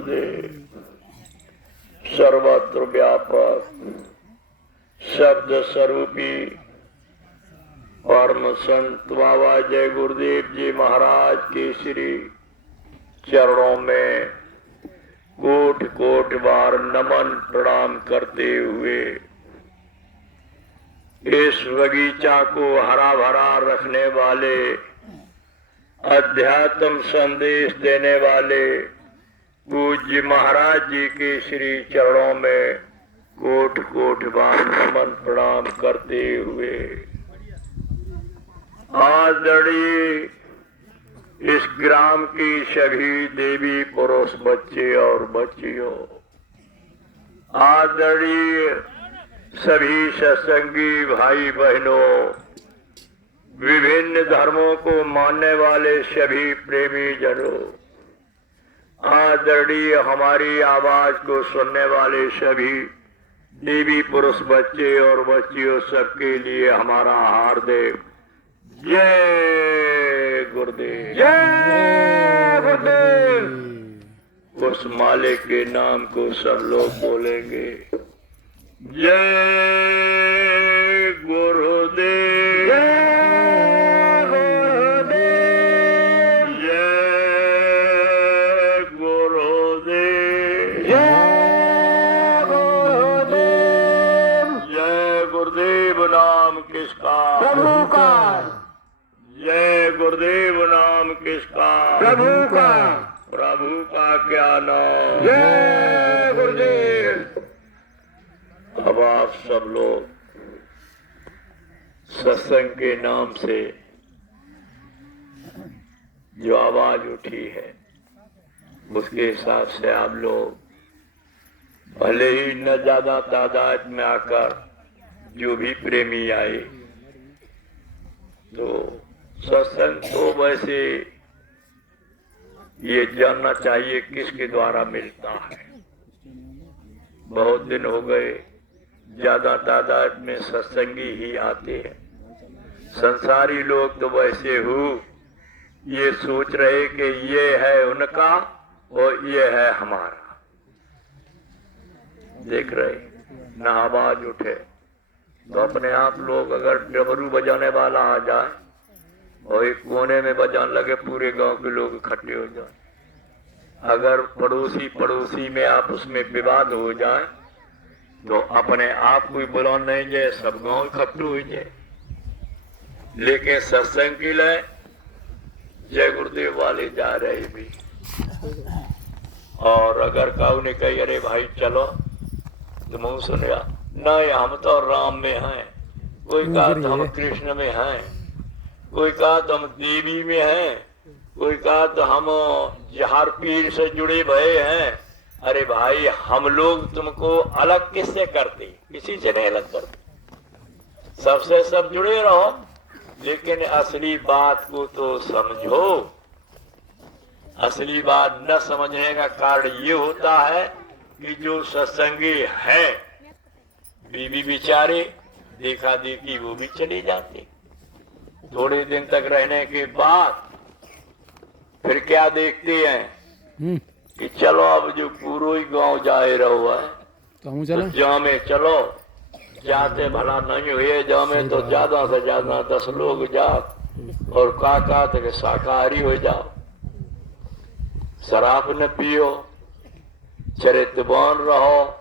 गुरुदेव सर्वत्र व्यापक शब्द स्वरूपी परम संत बाबा जय गुरुदेव जी महाराज के श्री चरणों में कोट कोट बार नमन प्रणाम करते हुए इस बगीचा को हरा भरा रखने वाले अध्यात्म संदेश देने वाले पूज्य महाराज जी के श्री चरणों में कोट कोट बार नमन प्रणाम करते हुए आदरणीय इस ग्राम की सभी देवी पुरुष बच्चे और बच्चियों, आदरणीय सभी सत्संगी भाई बहनों, विभिन्न धर्मों को मानने वाले सभी प्रेमी जनों, आदरणीय हमारी आवाज को सुनने वाले सभी देवी पुरुष बच्चे और बच्चियों, सबके लिए हमारा हार्दिक जय गुरुदेव। जय गुरुदेव। उस मालिक के नाम को सब लोग बोलेंगे, जय गुरुदेव। जय गुरुदेव। जय गुरुदेव। जय गुरुदेव। जय गुरुदेव नाम किसका? प्रभु का। जय गुरुदेव नाम किसका? प्रभु का। प्रभु का क्या नाम? जय गुरुदेव। अब आप सब लोग सत्संग के नाम से जो आवाज उठी है उसके हिसाब से आप लोग भले ही न ज्यादा तादाद में आकर जो भी प्रेमी आए, तो सत्संग तो वैसे ये जानना चाहिए किसके द्वारा मिलता है। बहुत दिन हो गए ज्यादा तादाद में सत्संगी ही आते हैं। संसारी लोग तो वैसे हो ये सोच रहे कि ये है उनका और ये है हमारा। देख रहे न आवाज उठे तो अपने आप लोग अगर डमरू बजाने वाला आ जाए और एक कोने में बजाने लगे, पूरे गांव के लोग इकट्ठे हो जाए। अगर पड़ोसी में आपस में विवाद हो जाए तो अपने आप को बुला नहीं जाए, सब गांव इकट्ठे हो जाए। लेकिन सत्संग के लिए जय गुरुदेव वाले जा रहे भी, और अगर काऊ ने कही अरे भाई चलो तो मुंह सुनिया नहीं, हम तो राम में हैं, कोई कहा तो हम कृष्ण में हैं, कोई कहा तो हम देवी में हैं, कोई कहा तो हम जहर पीर से जुड़े भये हैं। अरे भाई हम लोग तुमको अलग किससे करते? किसी से नहीं अलग करते, सबसे सब जुड़े रहो। लेकिन असली बात को तो समझो। असली बात न समझने का कारण ये होता है कि जो सत्संगी है बीवी बेचारे देखा देखी वो भी चली जाती। थोड़े दिन तक रहने के बाद फिर क्या देखते हैं कि चलो अब जो पूरा ही गांव जाए रहो है तो जामे चलो, जाते भला नहीं हुए जामे तो ज्यादा से ज्यादा 10 लोग जाओ और काका तक शाकाहारी हो जाओ, शराब न पियो, चरित्रवान रहो,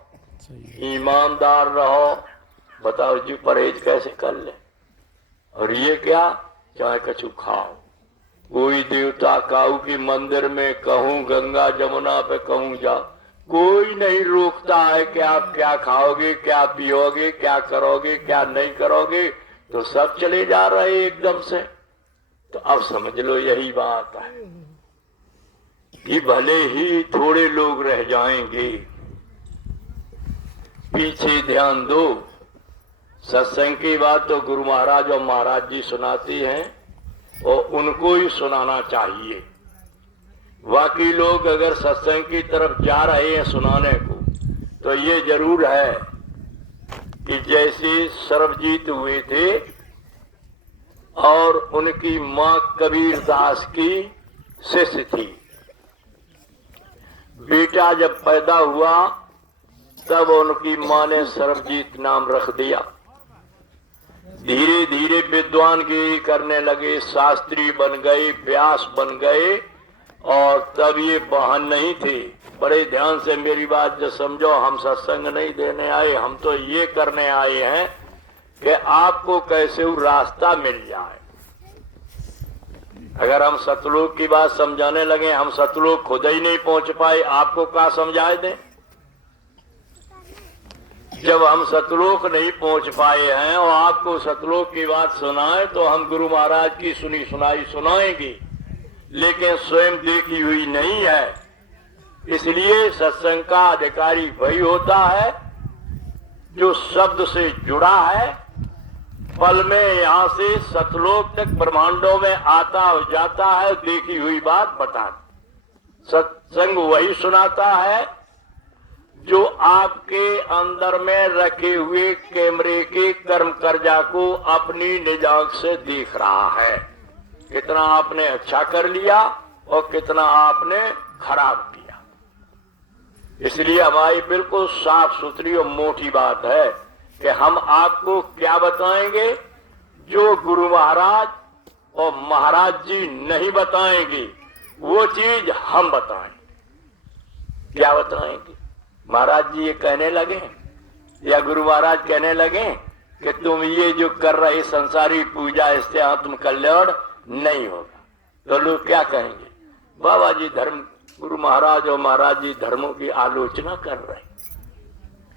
ईमानदार रहो। बताओ जी परहेज कैसे कर ले? और ये क्या चाहे कछु खाओ। कोई देवता काऊ की मंदिर में कहूँ गंगा जमुना पे कहूँ जाओ, कोई नहीं रोकता है कि आप क्या खाओगे, क्या पियोगे, क्या करोगे, क्या नहीं करोगे, तो सब चले जा रहे एकदम से। तो अब समझ लो यही बात है कि भले ही थोड़े लोग रह जाएंगे, पीछे ध्यान दो। सत्संग की बात तो गुरु महाराज और महाराज जी सुनाती हैं और उनको ही सुनाना चाहिए। बाकी लोग अगर सत्संग की तरफ जा रहे हैं सुनाने को, तो ये जरूर है कि जैसे सर्वजीत हुए थे और उनकी माँ कबीर दास की शिष्य थी, बेटा जब पैदा हुआ तब उनकी माँ ने सर्वजीत नाम रख दिया। धीरे धीरे विद्वानगिरी करने लगे, शास्त्री बन गए, व्यास बन गए, और तब ये वाहन नहीं थे। बड़े ध्यान से मेरी बात जो समझो, हम सत्संग नहीं देने आए, हम तो ये करने आए हैं कि आपको कैसे वो रास्ता मिल जाए। अगर हम सतलोक की बात समझाने लगे, हम सतलोक खुद ही नहीं पहुंच पाए, आपको क्या समझाए दें। जब हम सतलोक नहीं पहुंच पाए हैं और आपको सतलोक की बात सुनाए तो हम गुरु महाराज की सुनी सुनाई सुनाएंगे, लेकिन स्वयं देखी हुई नहीं है। इसलिए सत्संग का अधिकारी वही होता है जो शब्द से जुड़ा है, पल में यहाँ से सतलोक तक ब्रह्मांडों में आता हो जाता है, देखी हुई बात बताता। सत्संग वही सुनाता है जो आपके अंदर में रखे हुए कैमरे के कर्म कर्जा को अपनी निजात से देख रहा है। कितना आपने अच्छा कर लिया और कितना आपने खराब किया। इसलिए हमारी बिल्कुल साफ सुथरी और मोटी बात है कि हम आपको क्या बताएंगे जो गुरु महाराज और महाराज जी नहीं बताएंगे, वो चीज हम बताएंगे। क्या बताएंगे? महाराज जी ये कहने लगे या गुरु महाराज कहने लगे कि तुम ये जो कर रहे संसारी पूजा, इससे आत्म कल्याण नहीं होगा, तो लोग क्या कहेंगे? बाबा जी धर्म, गुरु महाराज और महाराज जी धर्मों की आलोचना कर रहे,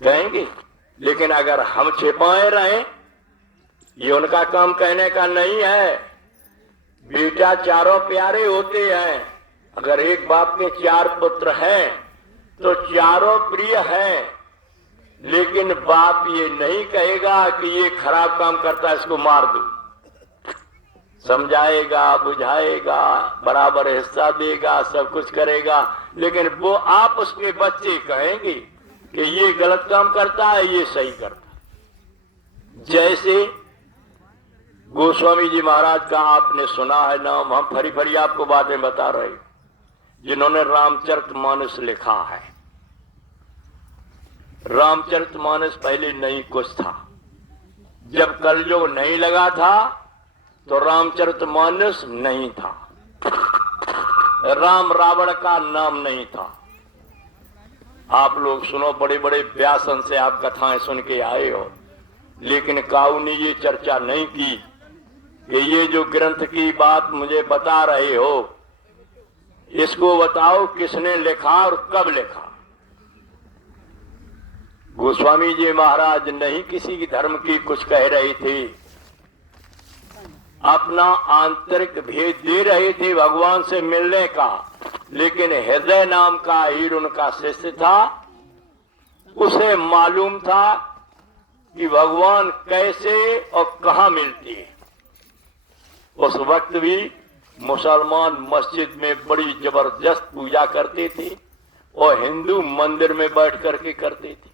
कहेंगे। लेकिन अगर हम छिपाए रहे, ये उनका काम कहने का नहीं है। बेटा चारों प्यारे होते हैं। अगर एक बाप के 4 पुत्र हैं तो चारों प्रिय हैं, लेकिन बाप ये नहीं कहेगा कि ये खराब काम करता है, इसको मार दो। समझाएगा, बुझाएगा, बराबर हिस्सा देगा, सब कुछ करेगा, लेकिन वो आप उसके बच्चे कहेंगे कि ये गलत काम करता है, ये सही करता है। जैसे गोस्वामी जी महाराज का आपने सुना है नाम, हम फरी फरी आपको बातें बता रहे, जिन्होंने रामचरितमानस लिखा है। रामचरितमानस पहले नहीं कुछ था। जब कलयुग नहीं लगा था तो रामचरितमानस नहीं था। राम रावण का नाम नहीं था। आप लोग सुनो, बड़े बड़े व्यासन से आप कथाएं सुन के आए हो, लेकिन काऊ ने ये चर्चा नहीं की कि ये जो ग्रंथ की बात मुझे बता रहे हो, इसको बताओ किसने लिखा और कब लिखा। गोस्वामी जी महाराज नहीं किसी की धर्म की कुछ कह रहे थे, अपना आंतरिक भेद दे रहे थे भगवान से मिलने का। लेकिन हृदय नाम का हीर उनका शिष्य था, उसे मालूम था कि भगवान कैसे और कहाँ मिलती है। उस वक्त भी मुसलमान मस्जिद में बड़ी जबरदस्त पूजा करते थे और हिंदू मंदिर में बैठ करके करते थे,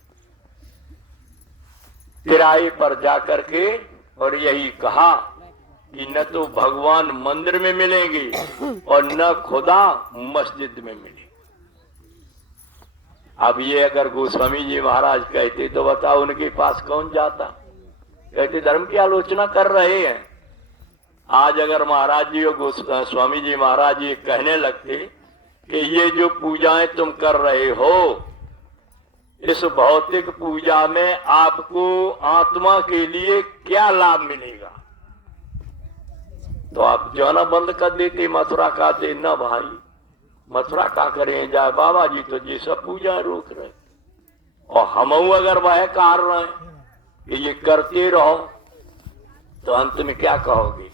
किराए पर जाकर के, और यही कहा कि न तो भगवान मंदिर में मिलेंगे और न खुदा मस्जिद में मिले। अब ये अगर गोस्वामी जी महाराज कहते तो बताओ उनके पास कौन जाता। कहते धर्म की आलोचना कर रहे हैं। आज अगर महाराज जी और स्वामी जी महाराज जी कहने लगते कि ये जो पूजाएं तुम कर रहे हो, इस भौतिक पूजा में आपको आत्मा के लिए क्या लाभ मिलेगा, तो आप जाना बंद कर देते, मथुरा का देना। भाई मथुरा का करें जाए, बाबा जी तो ये सब पूजा रोक रहे, और हम अगर वह कार रहे कि ये करते रहो, तो अंत में क्या कहोगे?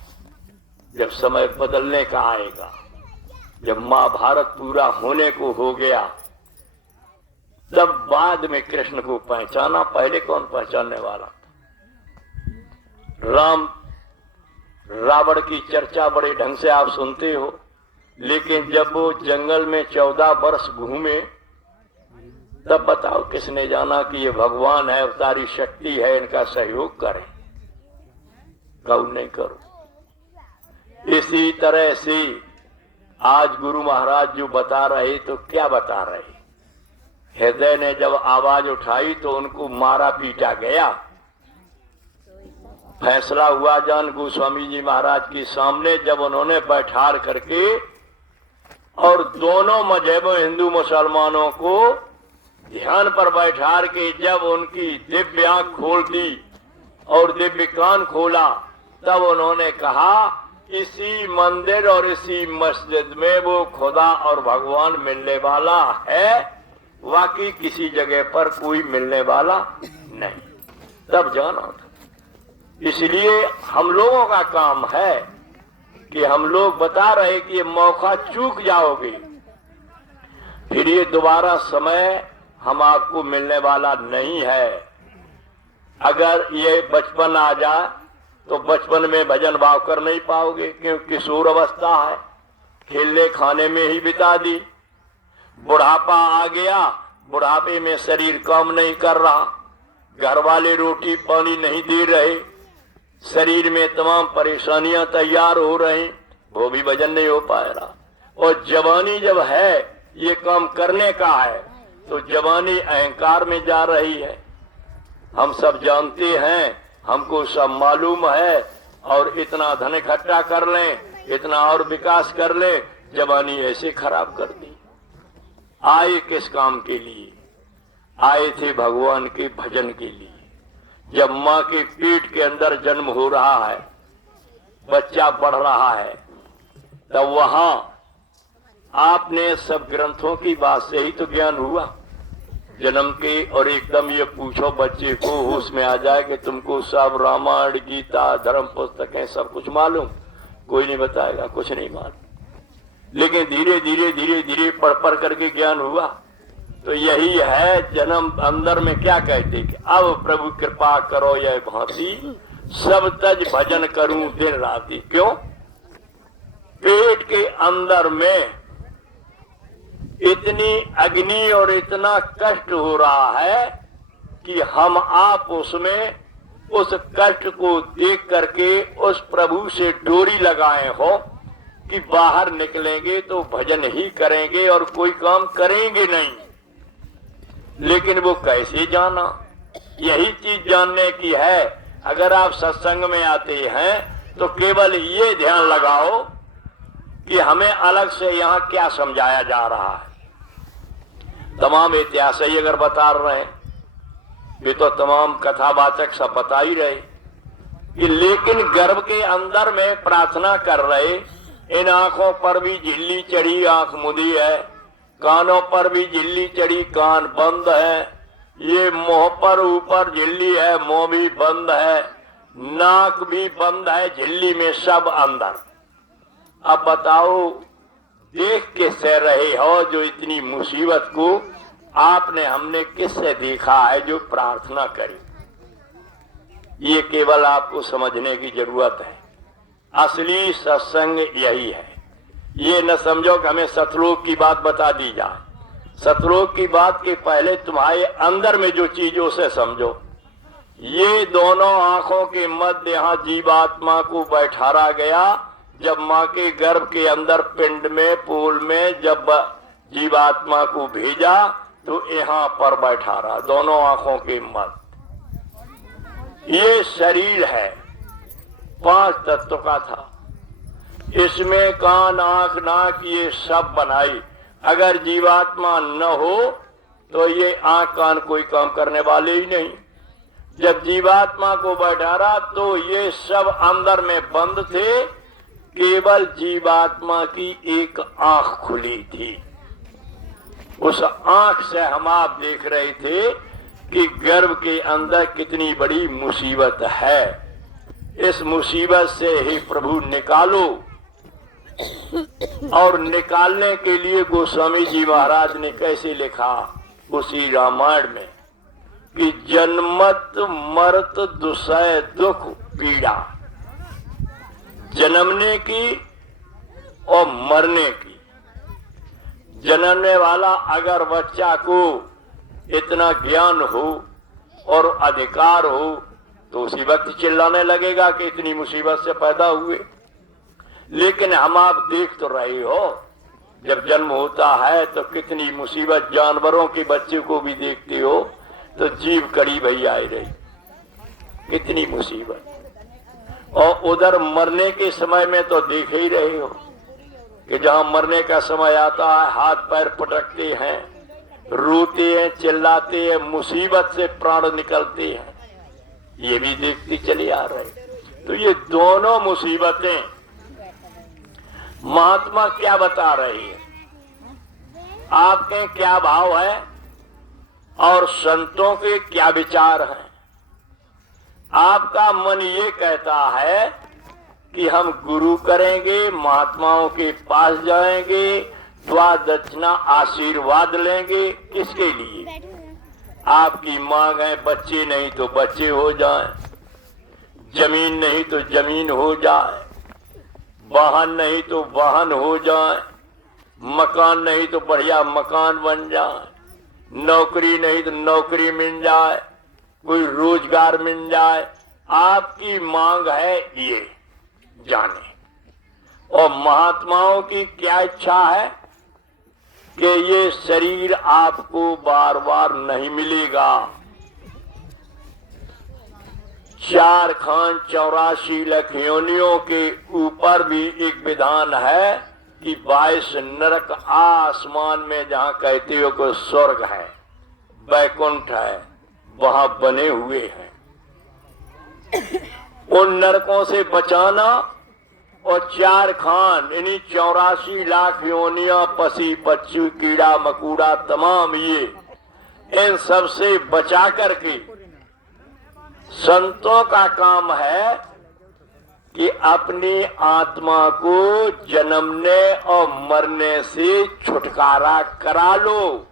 जब समय बदलने का आएगा, जब महाभारत पूरा होने को हो गया, तब बाद में कृष्ण को पहचाना। पहले कौन पहचानने वाला था? राम रावण की चर्चा बड़े ढंग से आप सुनते हो, लेकिन जब वो जंगल में 14 वर्ष घूमे, तब बताओ किसने जाना कि ये भगवान है, अवतारी शक्ति है, इनका सहयोग करें? कौन नहीं करो। इसी तरह से आज गुरु महाराज जो बता रहे, तो क्या बता रहे? हृदय ने जब आवाज उठाई तो उनको मारा पीटा गया। फैसला हुआ जान गोस्वामी जी महाराज के सामने, जब उन्होंने बैठार करके और दोनों मजहबों हिंदू मुसलमानों को ध्यान पर बैठार के जब उनकी दिव्य आंख खोल दी और दिव्य कान खोला, तब उन्होंने कहा इसी मंदिर और इसी मस्जिद में वो खुदा और भगवान मिलने वाला है, बाकी किसी जगह पर कोई मिलने वाला नहीं। तब जाना था। इसलिए हम लोगों का काम है कि हम लोग बता रहे कि ये मौका चूक जाओगे, फिर ये दोबारा समय हम आपको मिलने वाला नहीं है। अगर ये बचपन आ जाए तो बचपन में भजन भाव कर नहीं पाओगे, क्योंकि किशोर अवस्था है, खेलने खाने में ही बिता दी। बुढ़ापा आ गया, बुढ़ापे में शरीर काम नहीं कर रहा, घर वाले रोटी पानी नहीं दे रहे, शरीर में तमाम परेशानियां तैयार हो रही, वो भी भजन नहीं हो पा रहा। और जवानी जब है ये काम करने का है, तो जवानी अहंकार में जा रही है। हम सब जानते हैं, हमको सब मालूम है, और इतना धन इकट्ठा कर लें, इतना और विकास कर लें, जवानी ऐसे खराब कर दी। आए किस काम के लिए? आए थे भगवान के भजन के लिए। जब माँ के पेट के अंदर जन्म हो रहा है, बच्चा बढ़ रहा है, तब वहां आपने सब ग्रंथों की बात से ही तो ज्ञान हुआ जन्म के। और एकदम ये पूछो बच्चे को, होश में आ जाए कि तुमको सब रामायण गीता धर्म पुस्तकें सब कुछ मालूम, कोई नहीं बताएगा, कुछ नहीं मालूम। लेकिन धीरे धीरे धीरे धीरे पढ़ पढ़ करके ज्ञान हुआ। तो यही है जन्म। अंदर में क्या कहते कि अब प्रभु कृपा करो यह भांति, सब तज भजन करूं दिन राति। क्यों? पेट के अंदर में इतनी अग्नि और इतना कष्ट हो रहा है कि हम आप उसमें उस कष्ट को देख करके उस प्रभु से डोरी लगाए हो कि बाहर निकलेंगे तो भजन ही करेंगे और कोई काम करेंगे नहीं। लेकिन वो कैसे जाना? यही चीज जानने की है। अगर आप सत्संग में आते हैं तो केवल ये ध्यान लगाओ कि हमें अलग से यहाँ क्या समझाया जा रहा है। तमाम इतिहास ही अगर बता रहे हैं, ये तो तमाम कथावाचक सब बता ही रहे कि लेकिन गर्भ के अंदर में प्रार्थना कर रहे, इन आंखों पर भी झिल्ली चढ़ी, आंख मुदी है, कानों पर भी झिल्ली चढ़ी, कान बंद है, ये मुंह पर ऊपर झिल्ली है, मुंह भी बंद है, नाक भी बंद है, झिल्ली में सब अंदर। अब बताओ देख किससे रहे हो जो इतनी मुसीबत को आपने हमने किससे देखा है जो प्रार्थना करी? ये केवल आपको समझने की जरूरत है। असली सत्संग यही है। ये न समझो कि हमें सतलोक की बात बता दी जाए। सतलोक की बात के पहले तुम्हारे अंदर में जो चीजों से समझो। ये दोनों आंखों के मध्य यहाँ जीवात्मा को बैठारा गया। जब माँ के गर्भ के अंदर पिंड में पोल में जब जीवात्मा को भेजा तो यहाँ पर बैठारा, दोनों आंखों के मध्य। ये शरीर है, 5 तत्व का था। इसमें कान आंख नाक ये सब बनाई। अगर जीवात्मा न हो तो ये आंख कान कोई काम करने वाले ही नहीं। जब जीवात्मा को बैठारा तो ये सब अंदर में बंद थे, केवल जीवात्मा की एक आंख खुली थी। उस आंख से हम आप देख रहे थे कि गर्भ के अंदर कितनी बड़ी मुसीबत है। इस मुसीबत से ही प्रभु निकालो। और निकालने के लिए गोस्वामी जी महाराज ने कैसे लिखा उसी रामायण में कि जन्मत मरत दुसह दुख पीड़ा, जन्मने की और मरने की। जन्मने वाला अगर बच्चा को इतना ज्ञान हो और अधिकार हो तो उसी वक्त चिल्लाने लगेगा कि इतनी मुसीबत से पैदा हुए। लेकिन हम आप देख तो रहे हो जब जन्म होता है तो कितनी मुसीबत, जानवरों के बच्चे को भी देखते हो तो जीव कड़ी भई आई रही, कितनी मुसीबत। और उधर मरने के समय में तो देख ही रहे हो कि जहां मरने का समय आता है हाथ पैर पटकते हैं, रोते हैं, चिल्लाते हैं, मुसीबत से प्राण निकलते हैं, ये भी देखते चले आ रहे। तो ये दोनों मुसीबतें महात्मा क्या बता रहे हैं, आपके क्या भाव है और संतों के क्या विचार हैं। आपका मन ये कहता है कि हम गुरु करेंगे, महात्माओं के पास जाएंगे, द्वा दक्षिणा आशीर्वाद लेंगे, किसके लिए? आपकी मांग है बच्चे नहीं तो बच्चे हो जाएं, जमीन नहीं तो जमीन हो जाए, वाहन नहीं तो वाहन हो जाए, मकान नहीं तो बढ़िया मकान बन जाए, नौकरी नहीं तो नौकरी मिल जाए, कोई रोजगार मिल जाए। आपकी मांग है ये जाने। और महात्माओं की क्या इच्छा है कि ये शरीर आपको बार बार नहीं मिलेगा। 4 खान 84 लाख योनियों के ऊपर भी एक विधान है कि 22 नरक आसमान में जहाँ कहते हो कि स्वर्ग है, वैकुंठ है, वहां बने हुए हैं। उन नरकों से बचाना और 4 खान यानी 84 लाख योनियां, पसी पक्षी कीड़ा मकूड़ा तमाम ये, इन सब से बचा करके संतों का काम है कि अपनी आत्मा को जन्मने और मरने से छुटकारा करा लो।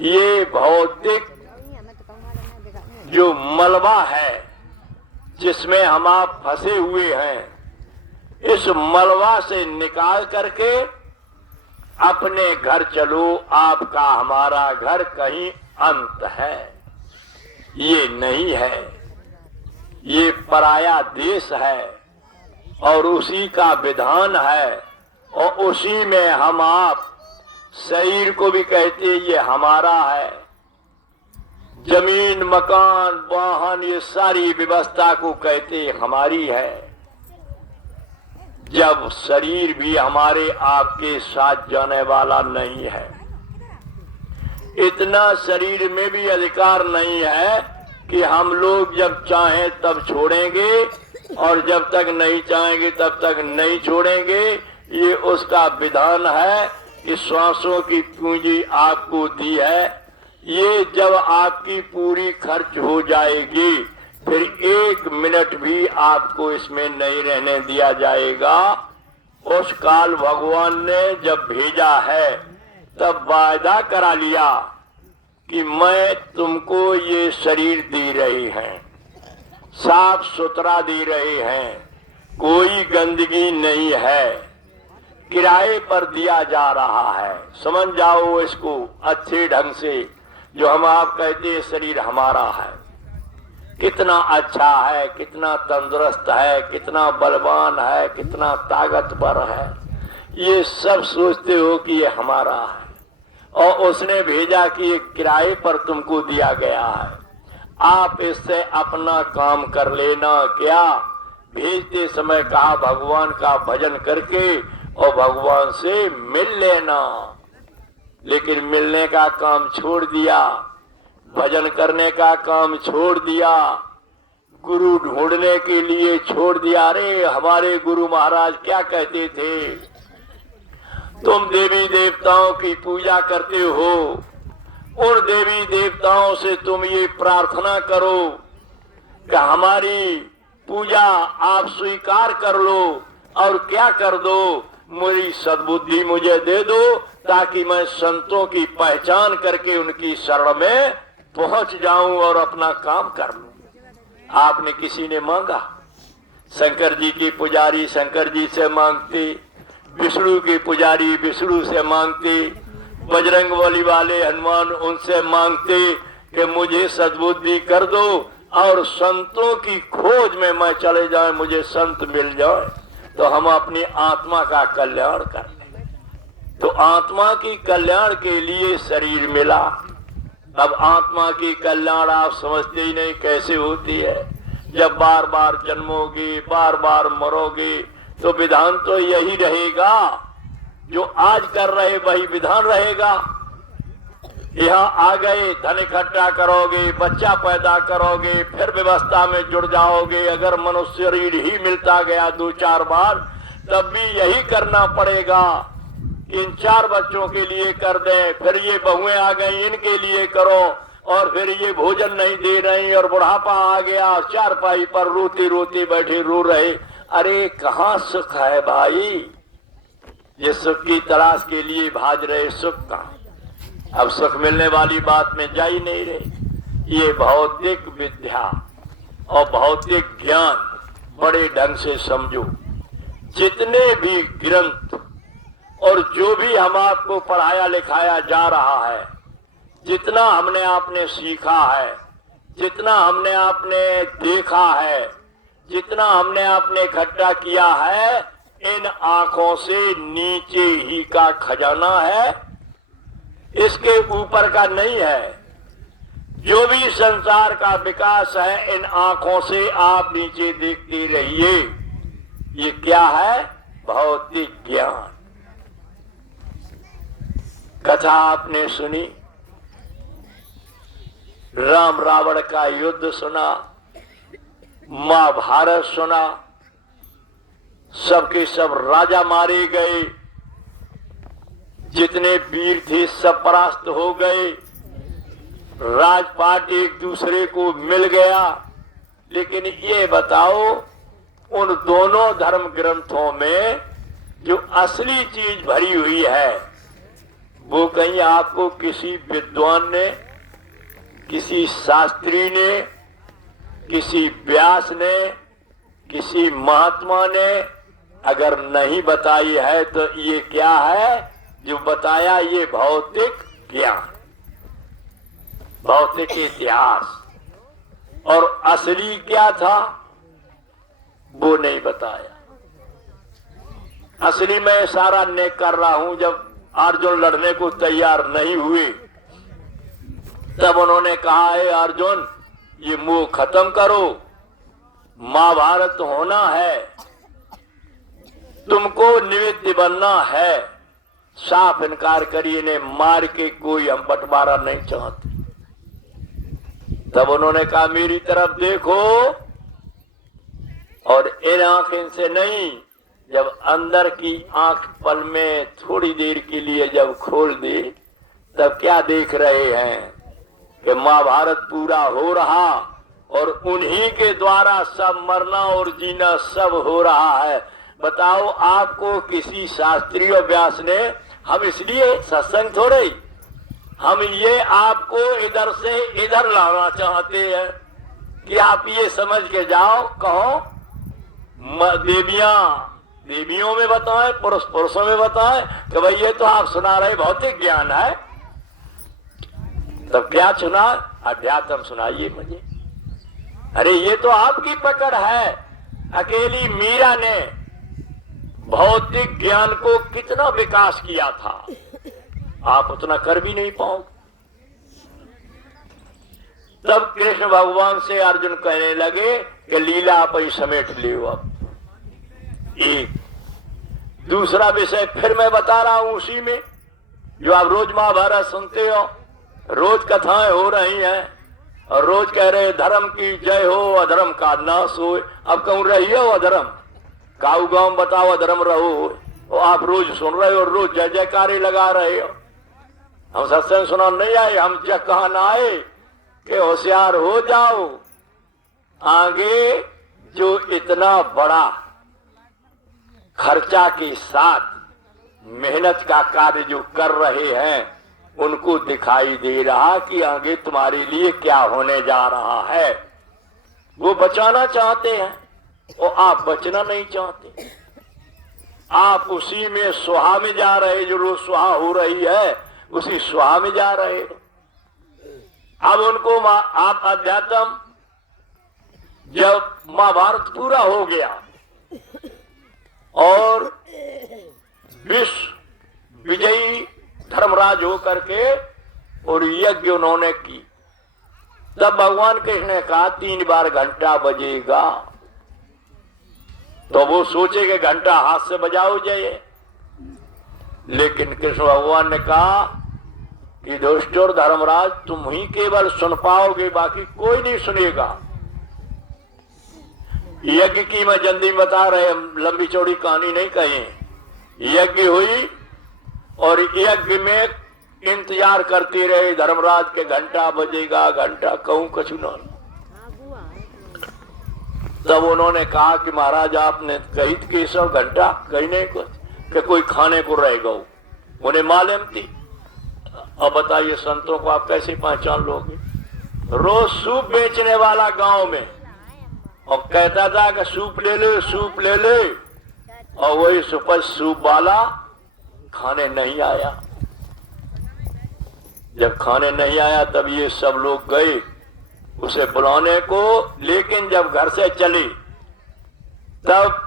ये भौतिक जो मलबा है जिसमें हम आप फंसे हुए हैं, इस मलबा से निकाल करके अपने घर चलो। आपका हमारा घर कहीं अंत है, ये नहीं है, ये पराया देश है और उसी का विधान है। और उसी में हम आप शरीर को भी कहते ये हमारा है, जमीन मकान वाहन ये सारी व्यवस्था को कहते हमारी है। जब शरीर भी हमारे आपके साथ जाने वाला नहीं है, इतना शरीर में भी अधिकार नहीं है कि हम लोग जब चाहें तब छोड़ेंगे और जब तक नहीं चाहेंगे तब तक नहीं छोड़ेंगे। ये उसका विधान है कि श्वासों की पूंजी आपको दी है, ये जब आपकी पूरी खर्च हो जाएगी फिर 1 मिनट भी आपको इसमें नहीं रहने दिया जाएगा। उस काल भगवान ने जब भेजा है तब वायदा करा लिया कि मैं तुमको ये शरीर दे रही हैं, साफ सुथरा दे रहे हैं, कोई गंदगी नहीं है, किराए पर दिया जा रहा है। समझ जाओ इसको अच्छे ढंग से। जो हम आप कहते हैं शरीर हमारा है, कितना अच्छा है, कितना तंदुरुस्त है, कितना बलवान है, कितना ताकतवर है, ये सब सोचते हो कि ये हमारा है और उसने भेजा कि ये किराए पर तुमको दिया गया है, आप इससे अपना काम कर लेना। क्या भेजते समय कहा भगवान का भजन करके और भगवान से मिल लेना, लेकिन मिलने का काम छोड़ दिया, भजन करने का काम छोड़ दिया, गुरु ढूंढने के लिए छोड़ दिया। अरे हमारे गुरु महाराज क्या कहते थे, तुम देवी देवताओं की पूजा करते हो, उन देवी देवताओं से तुम ये प्रार्थना करो कि हमारी पूजा आप स्वीकार कर लो और क्या कर दो, मेरी सद्बुद्धि मुझे दे दो ताकि मैं संतों की पहचान करके उनकी शरण में पहुंच जाऊं और अपना काम कर लूं। आपने किसी ने मांगा, शंकर जी की पुजारी शंकर जी से मांगते, विष्णु के पुजारी विष्णु से मांगते, बजरंग बली वाले हनुमान उनसे मांगते कि मुझे सद्बुद्धि कर दो और संतों की खोज में मैं चले जाए, मुझे संत मिल जाए तो हम अपनी आत्मा का कल्याण कर लें। तो आत्मा की कल्याण के लिए शरीर मिला। अब आत्मा की कल्याण आप समझते ही नहीं कैसे होती है। जब बार बार जन्मोगे, बार बार मरोगे, तो विधान तो यही रहेगा, जो आज कर रहे वही विधान रहेगा। यहाँ आ गए, धन इकट्ठा करोगे, बच्चा पैदा करोगे, फिर व्यवस्था में जुड़ जाओगे। अगर मनुष्य शरीर ही मिलता गया 2-4 बार, तब भी यही करना पड़ेगा। इन 4 बच्चों के लिए कर दें, फिर ये बहुएं आ गई, इनके लिए करो, और फिर ये भोजन नहीं दे रही, और बुढ़ापा आ गया, चारपाई पर रोते रोते बैठे रो रहे। अरे कहाँ सुख है भाई? ये सुख की तलाश के लिए भाग रहे, सुख कहाँ? अब सुख मिलने वाली बात में जा ही नहीं रहे। ये भौतिक विद्या और भौतिक ज्ञान बड़े ढंग से समझो। जितने भी ग्रंथ और जो भी हम आपको पढ़ाया लिखाया जा रहा है, जितना हमने आपने सीखा है, जितना हमने आपने देखा है, जितना हमने आपने इकट्ठा किया है, इन आंखों से नीचे ही का खजाना है, इसके ऊपर का नहीं है। जो भी संसार का विकास है, इन आंखों से आप नीचे देखते रहिए। ये क्या है? भौतिक ज्ञान। कथा आपने सुनी, राम रावण का युद्ध सुना, महाभारत सुना, सबके सब राजा मारे गए, जितने वीर थे सब परास्त हो गए, राजपाट एक दूसरे को मिल गया। लेकिन ये बताओ, उन दोनों धर्म ग्रंथों में जो असली चीज भरी हुई है, वो कहीं आपको किसी विद्वान ने, किसी शास्त्री ने, किसी व्यास ने, किसी महात्मा ने अगर नहीं बताई है, तो ये क्या है जो बताया? ये भौतिक ज्ञान, भौतिक इतिहास। और असली क्या था वो नहीं बताया। असली मैं सारा नेक कर रहा हूं। जब अर्जुन लड़ने को तैयार नहीं हुए, तब उन्होंने कहा, है अर्जुन, ये मोह खत्म करो, महाभारत होना है, तुमको निमित्त बनना है। साफ इनकार करिए, इन्हें मार के कोई हम बंटवारा नहीं चाहते। तब उन्होंने कहा, मेरी तरफ देखो, और इन आंख इनसे नहीं। जब अंदर की आंख पल में थोड़ी देर के लिए जब खोल दे, तब क्या देख रहे हैं कि महाभारत पूरा हो रहा, और उन्हीं के द्वारा सब मरना और जीना सब हो रहा है। बताओ, आपको किसी शास्त्रीय व्यास ने, हम इसलिए सत्संग थोड़े, हम ये आपको इधर से इधर लाना चाहते हैं कि आप ये समझ के जाओ, कहो देवियों में बताएं, पुरुषों में बताएं कि भाई ये तो आप सुना रहे भौतिक ज्ञान है। तब क्या सुना? अध्यात्म सुनाइए मुझे। अरे ये तो आपकी पकड़ है। अकेली मीरा ने भौतिक ज्ञान को कितना विकास किया था, आप उतना कर भी नहीं पाओगे। तब कृष्ण भगवान से अर्जुन कहने लगे कि लीला आप ही समेट लियो। अब एक दूसरा विषय फिर मैं बता रहा हूं, उसी में जो आप रोज महाभारत सुनते हो, रोज कथाएं हो रही हैं, और रोज कह रहे धर्म की जय हो, अधर्म का नाश हो। अब कहूं रही हो अधर्म, काऊ गांव बताओ अधर्म रहो, और आप रोज सुन रहे हो, रोज जय जयकारे लगा रहे हो। हम सत्संग सुना नहीं आए, हम जग कहन आए कि होशियार हो जाओ, आगे जो इतना बड़ा खर्चा के साथ मेहनत का कार्य जो कर रहे हैं, उनको दिखाई दे रहा कि आगे तुम्हारे लिए क्या होने जा रहा है। वो बचाना चाहते हैं और आप बचना नहीं चाहते। आप उसी में सुहा में जा रहे, जो रोज सुहा हो रही है उसी सुहा में जा रहे। अब उनको आप अध्यात्म, जब महाभारत पूरा हो गया और विश्व विजयी धर्मराज हो करके और यज्ञ उन्होंने की। तब भगवान कृष्ण ने कहा 3 बार घंटा बजेगा। तो वो सोचे कि घंटा हाथ से बजाओ जाए, लेकिन कृष्ण भगवान ने कहा कि दुष्ट और धर्मराज तुम ही केवल सुन पाओगे, बाकी कोई नहीं सुनेगा। यज्ञ की मैं जल्दी बता रहे, लंबी चौड़ी कहानी नहीं कही। यज्ञ हुई और यज्ञ में इंतजार करते रहे धर्मराज के घंटा बजेगा, घंटा कहूं कछु न। तब उन्होंने कहा कि महाराज आपने कही केशव घंटा कहीं नहीं कुछ कि कोई खाने को रहेगा। उन्हें मालूम थी। अब बताइए संतों को आप कैसे पहचान लोगे? रोज सूप बेचने वाला गांव में और कहता था कि सूप ले ले, सूप ले ले, और वही सुपर सूप वाला खाने नहीं आया। जब खाने नहीं आया तब ये सब लोग गए उसे बुलाने को, लेकिन जब घर से चले तब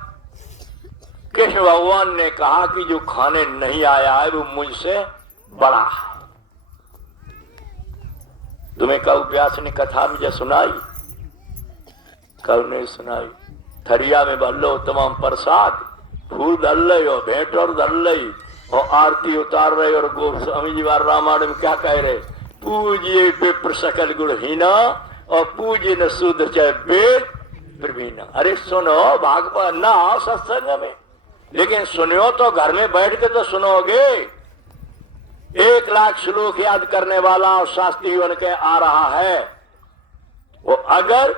कृष्ण भगवान ने कहा कि जो खाने नहीं आया है वो मुझसे बड़ा है। तुम्हें कब व्यास ने कथा मुझे सुनाई? कब नहीं सुनाई। थरिया में भर लो तमाम प्रसाद, फूल धर ले और भेंट और धर ले और आरती उतार रहे। और गोस्वामी जी रामायण में क्या कह रहे? पूजिए विप्र सकल गुणहीना और पूजिए न शूद्र चाहे वेद प्रवीणा। अरे सुनो भागवत ना आओ सत्संग में, लेकिन सुनियो तो घर में बैठ के तो सुनोगे। 1 लाख श्लोक याद करने वाला और शास्त्री बन के आ रहा है, वो अगर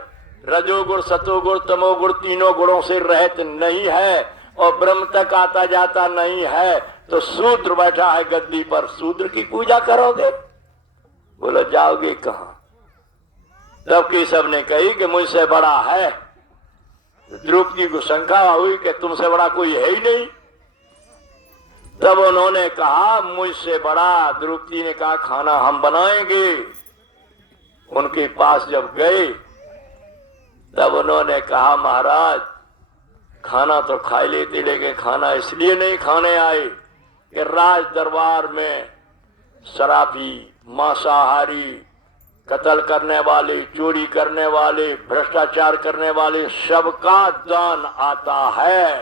रजोगुण सतोगुण तमोगुण तीनों गुणों से रहित नहीं है और ब्रह्म तक आता जाता नहीं है तो शूद्र बैठा है गद्दी पर, शूद्र की पूजा करोगे? बोलो जाओगे कहां? तब केशव ने कही कि मुझसे बड़ा है। द्रौपदी को शंका हुई कि तुमसे बड़ा कोई है ही नहीं। तब उन्होंने कहा मुझसे बड़ा। द्रौपदी ने कहा खाना हम बनाएंगे। उनके पास जब गए तब उन्होंने कहा महाराज खाना तो खा लेते, लेकिन खाना इसलिए नहीं खाने आए कि राज दरबार में शराबी, मांसाहारी, कत्ल करने वाले, चोरी करने वाले, भ्रष्टाचार करने वाले सबका दान आता है,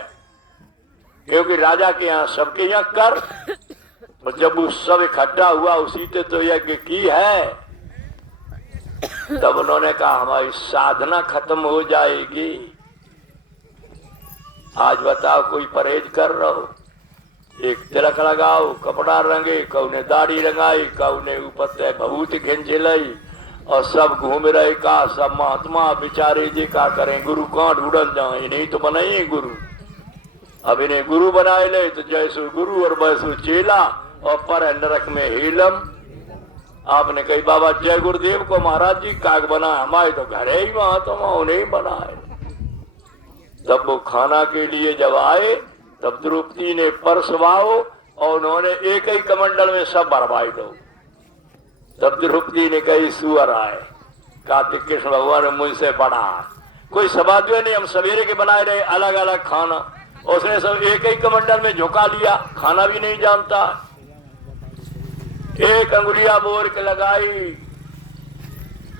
क्योंकि राजा के यहाँ सबके यहाँ कर। और जब वो सब इकट्ठा हुआ उसी से तो यज्ञ की है। तब उन्होंने कहा हमारी साधना खत्म हो जाएगी। आज बताओ कोई परहेज कर रहा हो? एक तिलक लगाओ, कपड़ा रंगे, कौ ने दाढ़ी रंगाई, कौ ने ऊपर से भभूति खिंचे लाई और सब घूम रहे। का सब महात्मा बेचारे जी का करें? गुरु कहाँ ढूंढन जाए? नहीं तो बनाइए गुरु। अब इन्हें गुरु बनाए ले तो जैसो गुरु और वैसो चेला और पर नरक में हेलम। आपने कही बाबा जय गुरुदेव को महाराज जी काग बना, हमारे तो घर ही महात्मा उन्हें बनाए। तब वो खाना के लिए जब आए तब द्रौपदी ने परसवाओ और उन्होंने एक ही कमंडल में सब बर्बाद दो। तब द्रौपदी ने कही सुअर आए, कार्तिक कृष्ण भगवान मुझसे बड़ा है। कोई सबाद्वे नहीं, हम सवेरे के बनाए रहे अलग अलग खाना, उसने सब एक ही कमंडल में झुका लिया, खाना भी नहीं जानता। एक अंगुलिया बोर के लगाई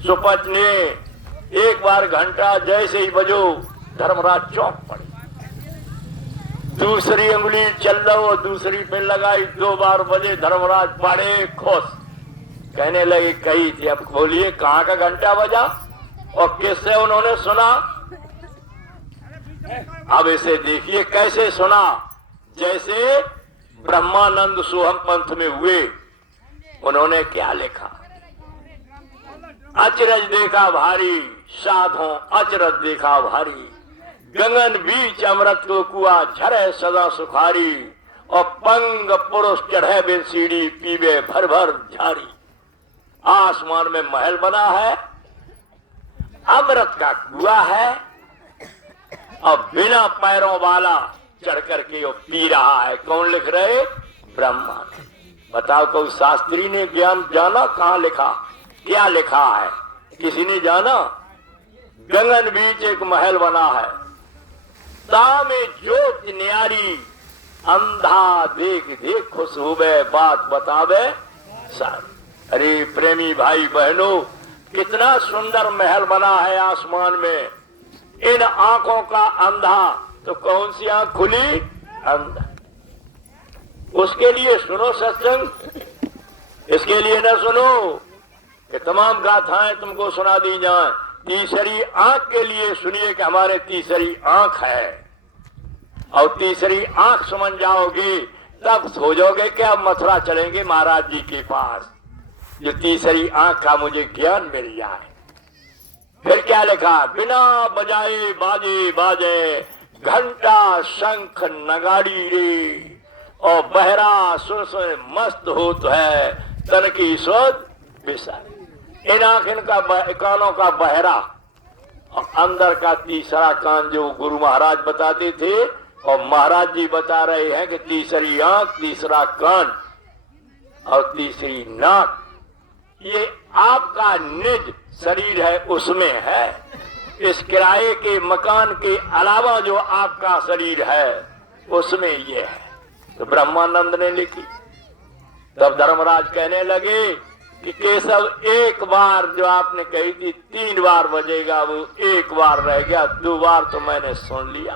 सुपच ने, एक बार घंटा जैसे ही बजो धर्मराज चौंक पड़े। दूसरी अंगुली चल रहा, दूसरी पे लगाई, 2 बार बजे धर्मराज बड़े खुश, कहने लगे कही थी। अब बोलिए कहाँ का घंटा बजा और किससे उन्होंने सुना? अब इसे देखिए कैसे सुना, जैसे ब्रह्मानंद सोहम पंथ में हुए। उन्होंने क्या लिखा? अचरज देखा भारी, साधों अचरज देखा भारी, गगन बीच अमृत को कुआ, झरे सदा सुखारी, और पंग पुरुष चढ़े बिन सीढ़ी, पीवे भर भर झारी। आसमान में महल बना है, अमृत का कुआ है, और बिना पैरों वाला चढ़ करके वो पी रहा है। कौन लिख रहे? ब्रह्मा। बताओ कोई शास्त्री ने ज्ञान जाना? कहाँ लिखा, क्या लिखा है? किसी ने जाना? गगन बीच एक महल बना है, तामे ज्योत न्यारी, अंधा देख देख खुश हुए, बात बतावे सारी। अरे प्रेमी भाई बहनों, कितना सुंदर महल बना है आसमान में। इन आंखों का अंधा, तो कौन सी आंख खुली? अंधा। उसके लिए सुनो सत्संग, इसके लिए न सुनो कि तमाम गाथाएं तुमको सुना दी जाएं। तीसरी आंख के लिए सुनिए कि हमारे तीसरी आंख है, और तीसरी आंख समझ जाओगे तब सोचोगे कि अब मथुरा चलेंगे महाराज जी के पास, जो तीसरी आंख का मुझे ज्ञान मिल जाए। फिर क्या लिखा? बिना बजाए बाजे बाजे, घंटा शंख नगाड़ी रे, और बहरा सुन सुन मस्त होत है, तन की सोच विसारी। इन आंख इनका कानों का बहरा, और अंदर का तीसरा कान जो गुरु महाराज बताते थे, और महाराज जी बता रहे हैं कि तीसरी आंख, तीसरा कान और तीसरी नाक, ये आपका निज शरीर है, उसमें है। इस किराए के मकान के अलावा जो आपका शरीर है उसमें ये है। तो ब्रह्मानंद ने लिखी। तब धर्मराज कहने लगे कि केशव, एक बार जो आपने कही थी 3 बार बजेगा, वो 1 बार रह गया, 2 बार तो मैंने सुन लिया।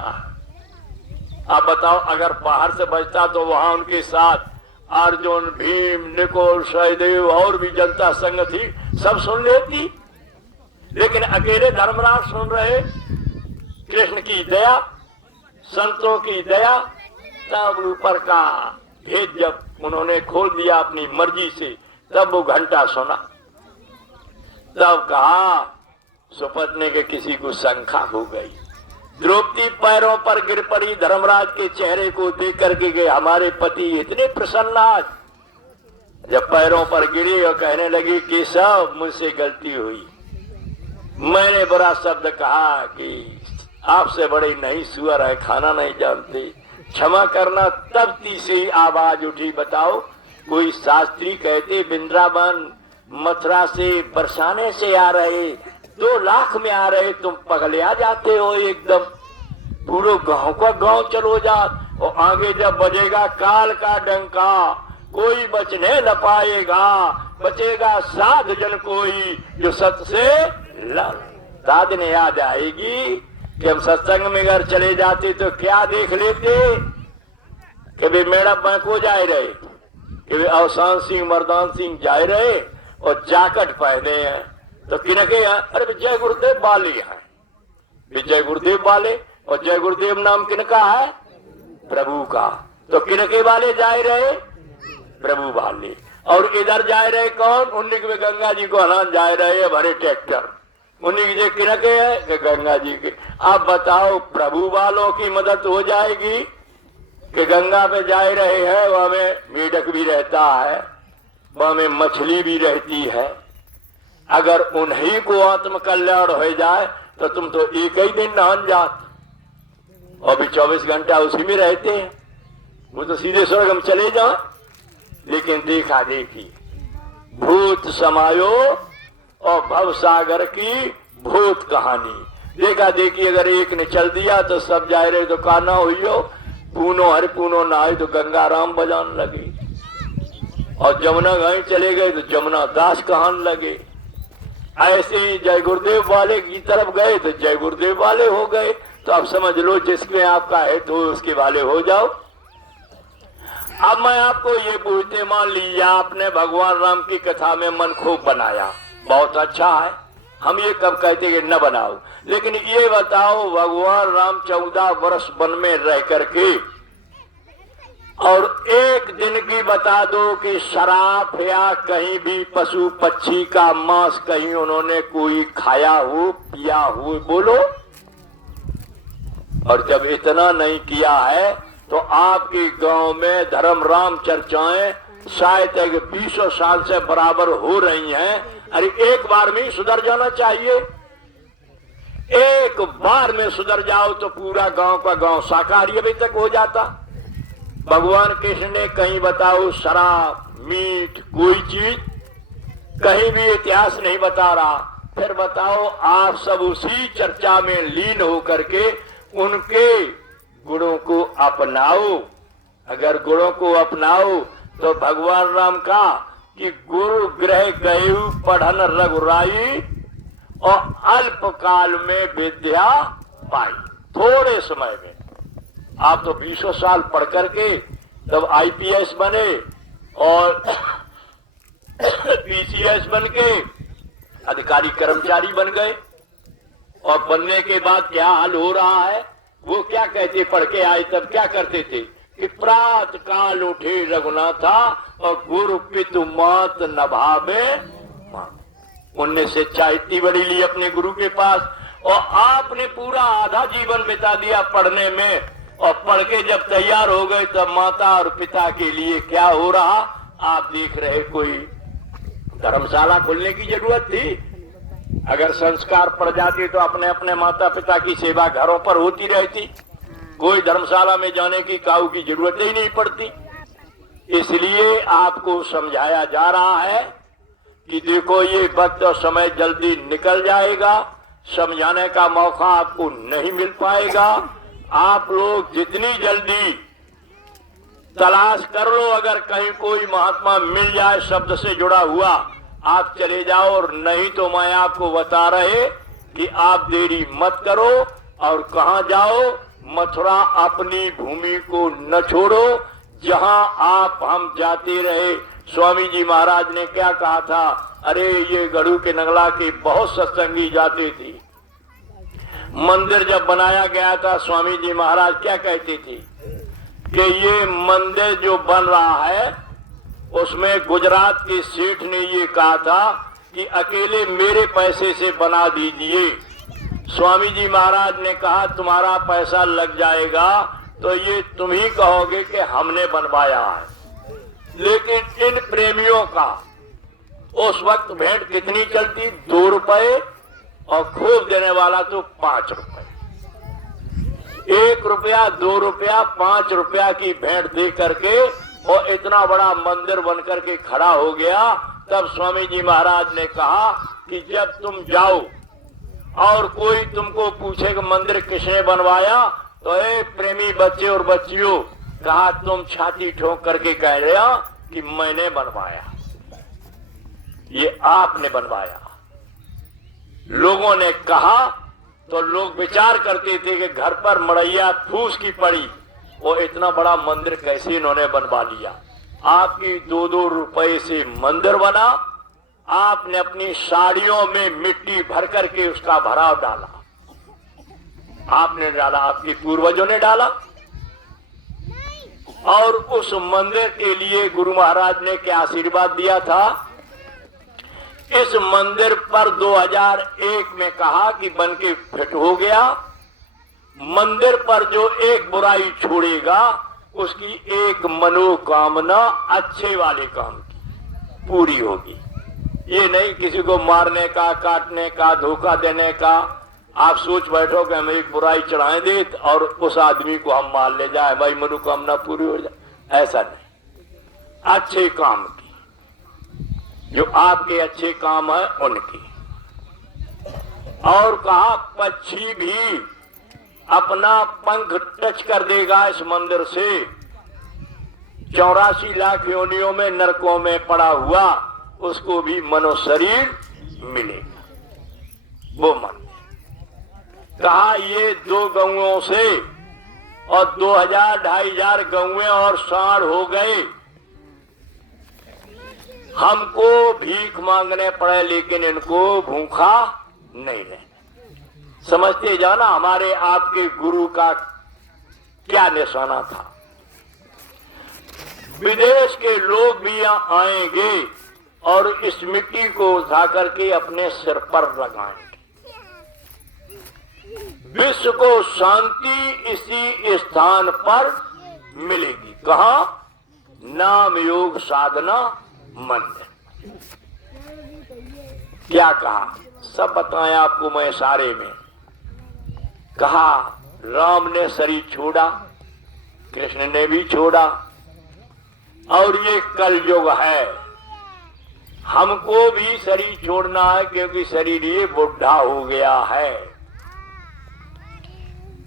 आप बताओ, अगर बाहर से बजता तो वहां उनके साथ अर्जुन, भीम, निकोल, सहदेव और भी जनता संग थी, सब सुन लेती। लेकिन अकेले धर्मराज सुन रहे। कृष्ण की दया, संतों की दया, तब ऊपर का भेद जब उन्होंने खोल दिया अपनी मर्जी से, तब वो घंटा सुना। तब कहा सुपत्नी के किसी को शंका हो गई। द्रौपदी पैरों पर गिर पड़ी, धर्मराज के चेहरे को देख करके गए, हमारे पति इतने प्रसन्न आज। जब पैरों पर गिरी और कहने लगी कि सब मुझसे गलती हुई, मैंने बुरा शब्द कहा कि आपसे बड़े नहीं सुअर है, खाना नहीं जानते, क्षमा करना। तब तीसरी आवाज उठी, बताओ कोई शास्त्री कहते वृंदावन मथुरा से बरसाने से आ रहे, 2 लाख में आ रहे, तुम पगलिया जाते हो एकदम, पूरे गांव का गांव चलो जा। और आगे जब बजेगा काल का डंका, कोई बचने न पाएगा, बचेगा साध जन कोई जो सत से लड़। साध ने याद आएगी कि हम सत्संग में अगर चले जाते तो क्या देख लेते कि वे मेरा बैंको जाए रहे, कि वे अवसान सिंह मर्दान सिंह जाए रहे और जाकट पहने हैं, तो किनके हैं? अरे विजय गुरुदेव वाले हैं, विजय गुरुदेव वाले। और जय गुरुदेव नाम किनका है? प्रभु का। तो किनके वाले जाए रहे? प्रभु वाले। और इधर जाए रहे कौन? उन्हीं के गंगा जी को अनाज जाए रहे भरे ट्रैक्टर, उन्हीं के किनके है कि गंगा जी के। आप बताओ प्रभु वालों की मदद हो जाएगी कि गंगा पे जाए रहे हैं, वहां में मेढक भी रहता है, वहां में मछली भी रहती है। अगर उन्हीं को आत्म कल्याण हो जाए तो तुम तो एक ही दिन नहान जात, और भी 24 घंटा उसी में रहते हैं, वो तो सीधे स्वर्ग हम चले जाओ। लेकिन देखा देखी भूत समायो और भव सागर की भूत कहानी। देखा देखी अगर एक ने चल दिया तो सब जाए रहे, तो काना हुई पूनो हर पूनो नहाए तो गंगा राम बजान लगे, और जमुना गाय चले गए तो जमुना दास कहान लगे। ऐसे ही जय गुरुदेव वाले की तरफ गए तो जय गुरुदेव वाले हो गए। तो अब समझ लो जिसमें आपका है तो उसके वाले हो जाओ। अब मैं आपको ये पूछते, मान लीजिए आपने भगवान राम की कथा में मन खूब बनाया, बहुत अच्छा है, हम ये कब कहते कि न बनाओ। लेकिन ये बताओ भगवान राम 14 वर्ष वन में रह करके, और एक दिन की बता दो कि शराब या कहीं भी पशु पक्षी का मांस कहीं उन्होंने कोई खाया हो, पिया हो, बोलो। और जब इतना नहीं किया है तो आपके गांव में धर्म राम चर्चाएं शायद 20 साल से बराबर हो रही हैं। अरे एक बार में सुधर जाना चाहिए, एक बार में सुधर जाओ तो पूरा गांव का गांव शाकाहारी अभी तक हो जाता। भगवान कृष्ण ने कहीं बताओ शराब मीठ कोई चीज कहीं भी इतिहास नहीं बता रहा। फिर बताओ आप सब उसी चर्चा में लीन होकर के उनके गुणों को अपनाओ। अगर गुणों को अपनाओ तो भगवान राम का कि गुरु गृह गयु पढ़न रघुराई और अल्प काल में विद्या पाई। थोड़े समय में आप तो 20 साल पढ़ करके तब आईपीएस बने और पीसीएस बन के अधिकारी कर्मचारी बन गए। और बनने के बाद क्या हाल हो रहा है, वो क्या कहते, पढ़ के आए तब क्या करते थे कि प्रात काल उठे रघुनाथा और गुरु पितु मात नभावे। उनने शिक्षा इतनी बड़ी ली अपने गुरु के पास, और आपने पूरा आधा जीवन बिता दिया पढ़ने में। और पढ़ के जब तैयार हो गए तब माता और पिता के लिए क्या हो रहा आप देख रहे। कोई धर्मशाला खोलने की जरूरत थी? अगर संस्कार पड़ जाते तो अपने अपने माता पिता की सेवा घरों पर होती रहती, कोई धर्मशाला में जाने की काऊ की जरूरत ही नहीं पड़ती। इसलिए आपको समझाया जा रहा है कि देखो ये वक्त और समय जल्दी निकल जाएगा, समझाने का मौका आपको नहीं मिल पाएगा। आप लोग जितनी जल्दी तलाश कर लो, अगर कहीं कोई महात्मा मिल जाए शब्द से जुड़ा हुआ आप चले जाओ, और नहीं तो मैं आपको बता रहे कि आप देरी मत करो। और कहां जाओ? मथुरा अपनी भूमि को न छोड़ो, जहां आप हम जाते रहे। स्वामी जी महाराज ने क्या कहा था, अरे ये गढ़ू के नगला के बहुत सत्संगी जाते थे। मंदिर जब बनाया गया था स्वामी जी महाराज क्या कहते थे कि ये मंदिर जो बन रहा है उसमें गुजरात के सेठ ने ये कहा था कि अकेले मेरे पैसे से बना दीजिए। स्वामी जी महाराज ने कहा तुम्हारा पैसा लग जाएगा तो ये तुम ही कहोगे कि हमने बनवाया है। लेकिन इन प्रेमियों का उस वक्त भेंट कितनी चलती? 2 रुपए, और खूब देने वाला तो 5 रुपए। 1 रुपया, 2 रुपया, 5 रुपया की भेंट दे करके और इतना बड़ा मंदिर बन करके खड़ा हो गया। तब स्वामी जी महाराज ने कहा कि जब तुम जाओ और कोई तुमको पूछे कि मंदिर किसने बनवाया, तो ए प्रेमी बच्चे और बच्चियों, कहा तुम छाती ठोक करके कह रहे हो कि मैंने बनवाया, ये आपने बनवाया। लोगों ने कहा तो लोग विचार करते थे कि घर पर मड़ैया फूस की पड़ी, वो इतना बड़ा मंदिर कैसे इन्होंने बनवा लिया। आपकी 2-2 रुपए से मंदिर बना, आपने अपनी साड़ियों में मिट्टी भर करके उसका भराव डाला। आपने डाला, आपके पूर्वजों ने डाला, और उस मंदिर के लिए गुरु महाराज ने क्या आशीर्वाद दिया था। इस मंदिर पर 2001 में कहा कि बन के फिट हो गया। मंदिर पर जो एक बुराई छोड़ेगा उसकी एक मनोकामना अच्छे वाले काम की पूरी होगी। ये नहीं किसी को मारने का, काटने का, धोखा देने का। आप सोच बैठो कि हम एक बुराई चढ़ाएं दे और उस आदमी को हम मार ले जाए, भाई मनोकामना पूरी हो जाए, ऐसा नहीं। अच्छे काम की, जो आपके अच्छे काम है उनकी। और कहा पक्षी भी अपना पंख टच कर देगा इस मंदिर से। 84 लाख योनियों में नरकों में पड़ा हुआ उसको भी मनो शरीर मिलेगा, वो मन। कहा ये 2 गौओं से और 2000-2500 गौएं और सांड हो गए, हमको भीख मांगने पड़े लेकिन इनको भूखा नहीं रहना। समझते जाना हमारे आपके गुरु का क्या निशाना था। विदेश के लोग भी यहाँ आएंगे और इस मिट्टी को उठा करके अपने सिर पर लगाएंगे। विश्व को शांति इसी स्थान पर मिलेगी। कहा? नाम योग साधना मंदिर। क्या कहा? सब बताया आपको मैं सारे में। कहा राम ने शरीर छोड़ा, कृष्ण ने भी छोड़ा, और ये कलयुग है, हमको भी शरीर छोड़ना है क्योंकि शरीर ये बुढ़ा हो गया है।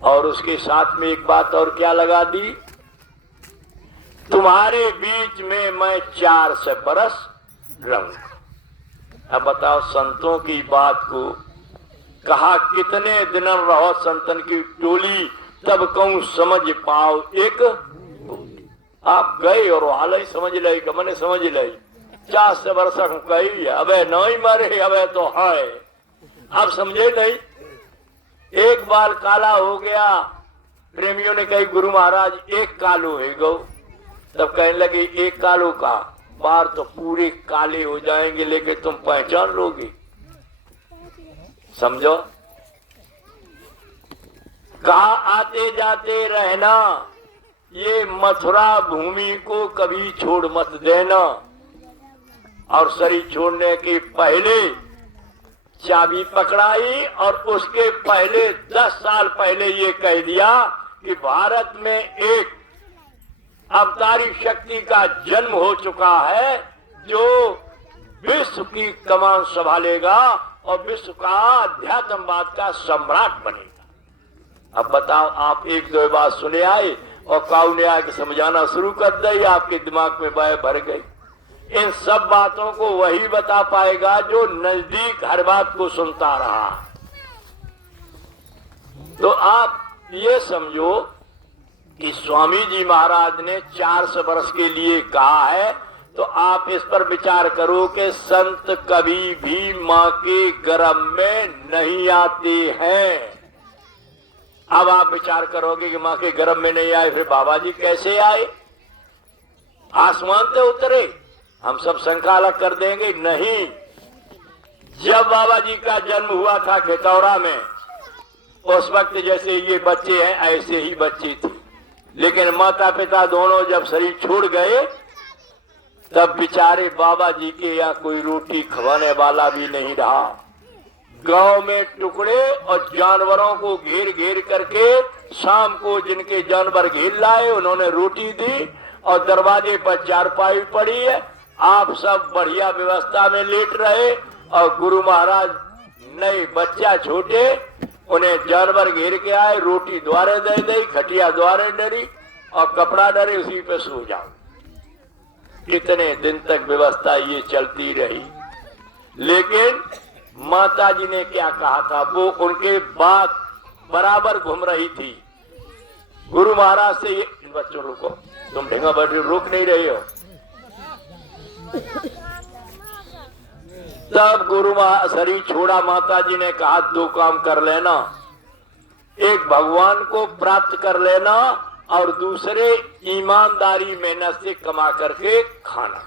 और उसके साथ में एक बात और क्या लगा दी तुम्हारे बीच में मैं 400 बरस रहूंगा। अब बताओ, संतों की बात को कहा कितने दिन रहो संतन की टोली, तब कहूं समझ पाओ एक। आप गए और हाल ही समझ लाई, मैंने समझ लाई 400 वर्ष कही, अबे नहीं मरे, अबे तो है। आप समझे नहीं, एक बाल काला हो गया, प्रेमियों ने कही गुरु महाराज एक कालो है गौ। तब कहने लगे एक कालो का बार तो पूरे काले हो जाएंगे, लेकिन तुम पहचान लोगे। समझो, कहा आते जाते रहना, ये मथुरा भूमि को कभी छोड़ मत देना। और शरीर छोड़ने के पहले चाबी पकड़ाई और उसके पहले 10 साल पहले ये कह दिया कि भारत में एक अवतारी शक्ति का जन्म हो चुका है जो विश्व की कमान संभालेगा और विश्व का अध्यात्मवाद का सम्राट बनेगा। अब बताओ, आप एक दो बात सुने आए और काऊ ने आके समझाना शुरू कर दी, आपके दिमाग में बाय भर गई। इन सब बातों को वही बता पाएगा जो नजदीक हर बात को सुनता रहा। तो आप ये समझो कि स्वामी जी महाराज ने 400 वर्ष के लिए कहा है, तो आप इस पर विचार करो कि संत कभी भी माँ के गर्भ में नहीं आते हैं। अब आप विचार करोगे कि माँ के गर्भ में नहीं आए, फिर बाबा जी कैसे आए? आसमान से उतरे? हम सब शंका अलग कर देंगे, नहीं। जब बाबा जी का जन्म हुआ था खेतौरा में, उस वक्त जैसे ये बच्चे हैं ऐसे ही बच्ची थी, लेकिन माता पिता दोनों जब शरीर छोड़ गए तब बेचारे बाबा जी के यहाँ कोई रोटी खवाने वाला भी नहीं रहा। गांव में टुकड़े और जानवरों को घेर घेर करके शाम को जिनके जानवर घेर लाए उन्होंने रोटी दी और दरवाजे पर चारपाई पड़ी है, आप सब बढ़िया व्यवस्था में लेट रहे और गुरु महाराज नए बच्चा छोटे, उन्हें जानवर घेर के आए, रोटी द्वारे दे दी, खटिया द्वारे डरी और कपड़ा डरे, उसी पे सो जाओ। कितने दिन तक व्यवस्था ये चलती रही। लेकिन माता जी ने क्या कहा था, वो उनके बात बराबर घूम रही थी। गुरु महाराज से ये, इन बच्चों रुको, तुम ढेंगा बैठ रोक नहीं रहे हो। तब गुरु शरीर छोड़ा, माता जी ने कहा 2 काम कर लेना, एक भगवान को प्राप्त कर लेना और दूसरे ईमानदारी मेहनत से कमा करके खाना।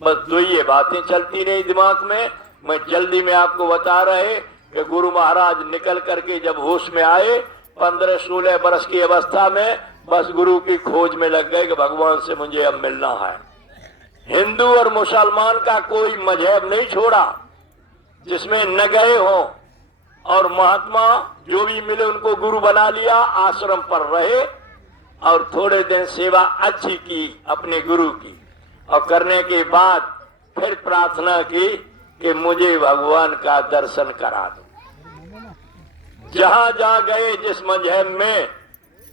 बस 2 ये बातें चलती रही दिमाग में। मैं जल्दी में आपको बता रहे कि गुरु महाराज निकल करके जब होश में आए 15-16 वर्ष की अवस्था में, बस गुरु की खोज में लग गए कि भगवान से मुझे अब मिलना है। हिंदू और मुसलमान का कोई मजहब नहीं छोड़ा जिसमें न गए हो, और महात्मा जो भी मिले उनको गुरु बना लिया, आश्रम पर रहे और थोड़े दिन सेवा अच्छी की अपने गुरु की, और करने के बाद फिर प्रार्थना की कि मुझे भगवान का दर्शन करा दो। जहां जहां गए जिस मजहब में,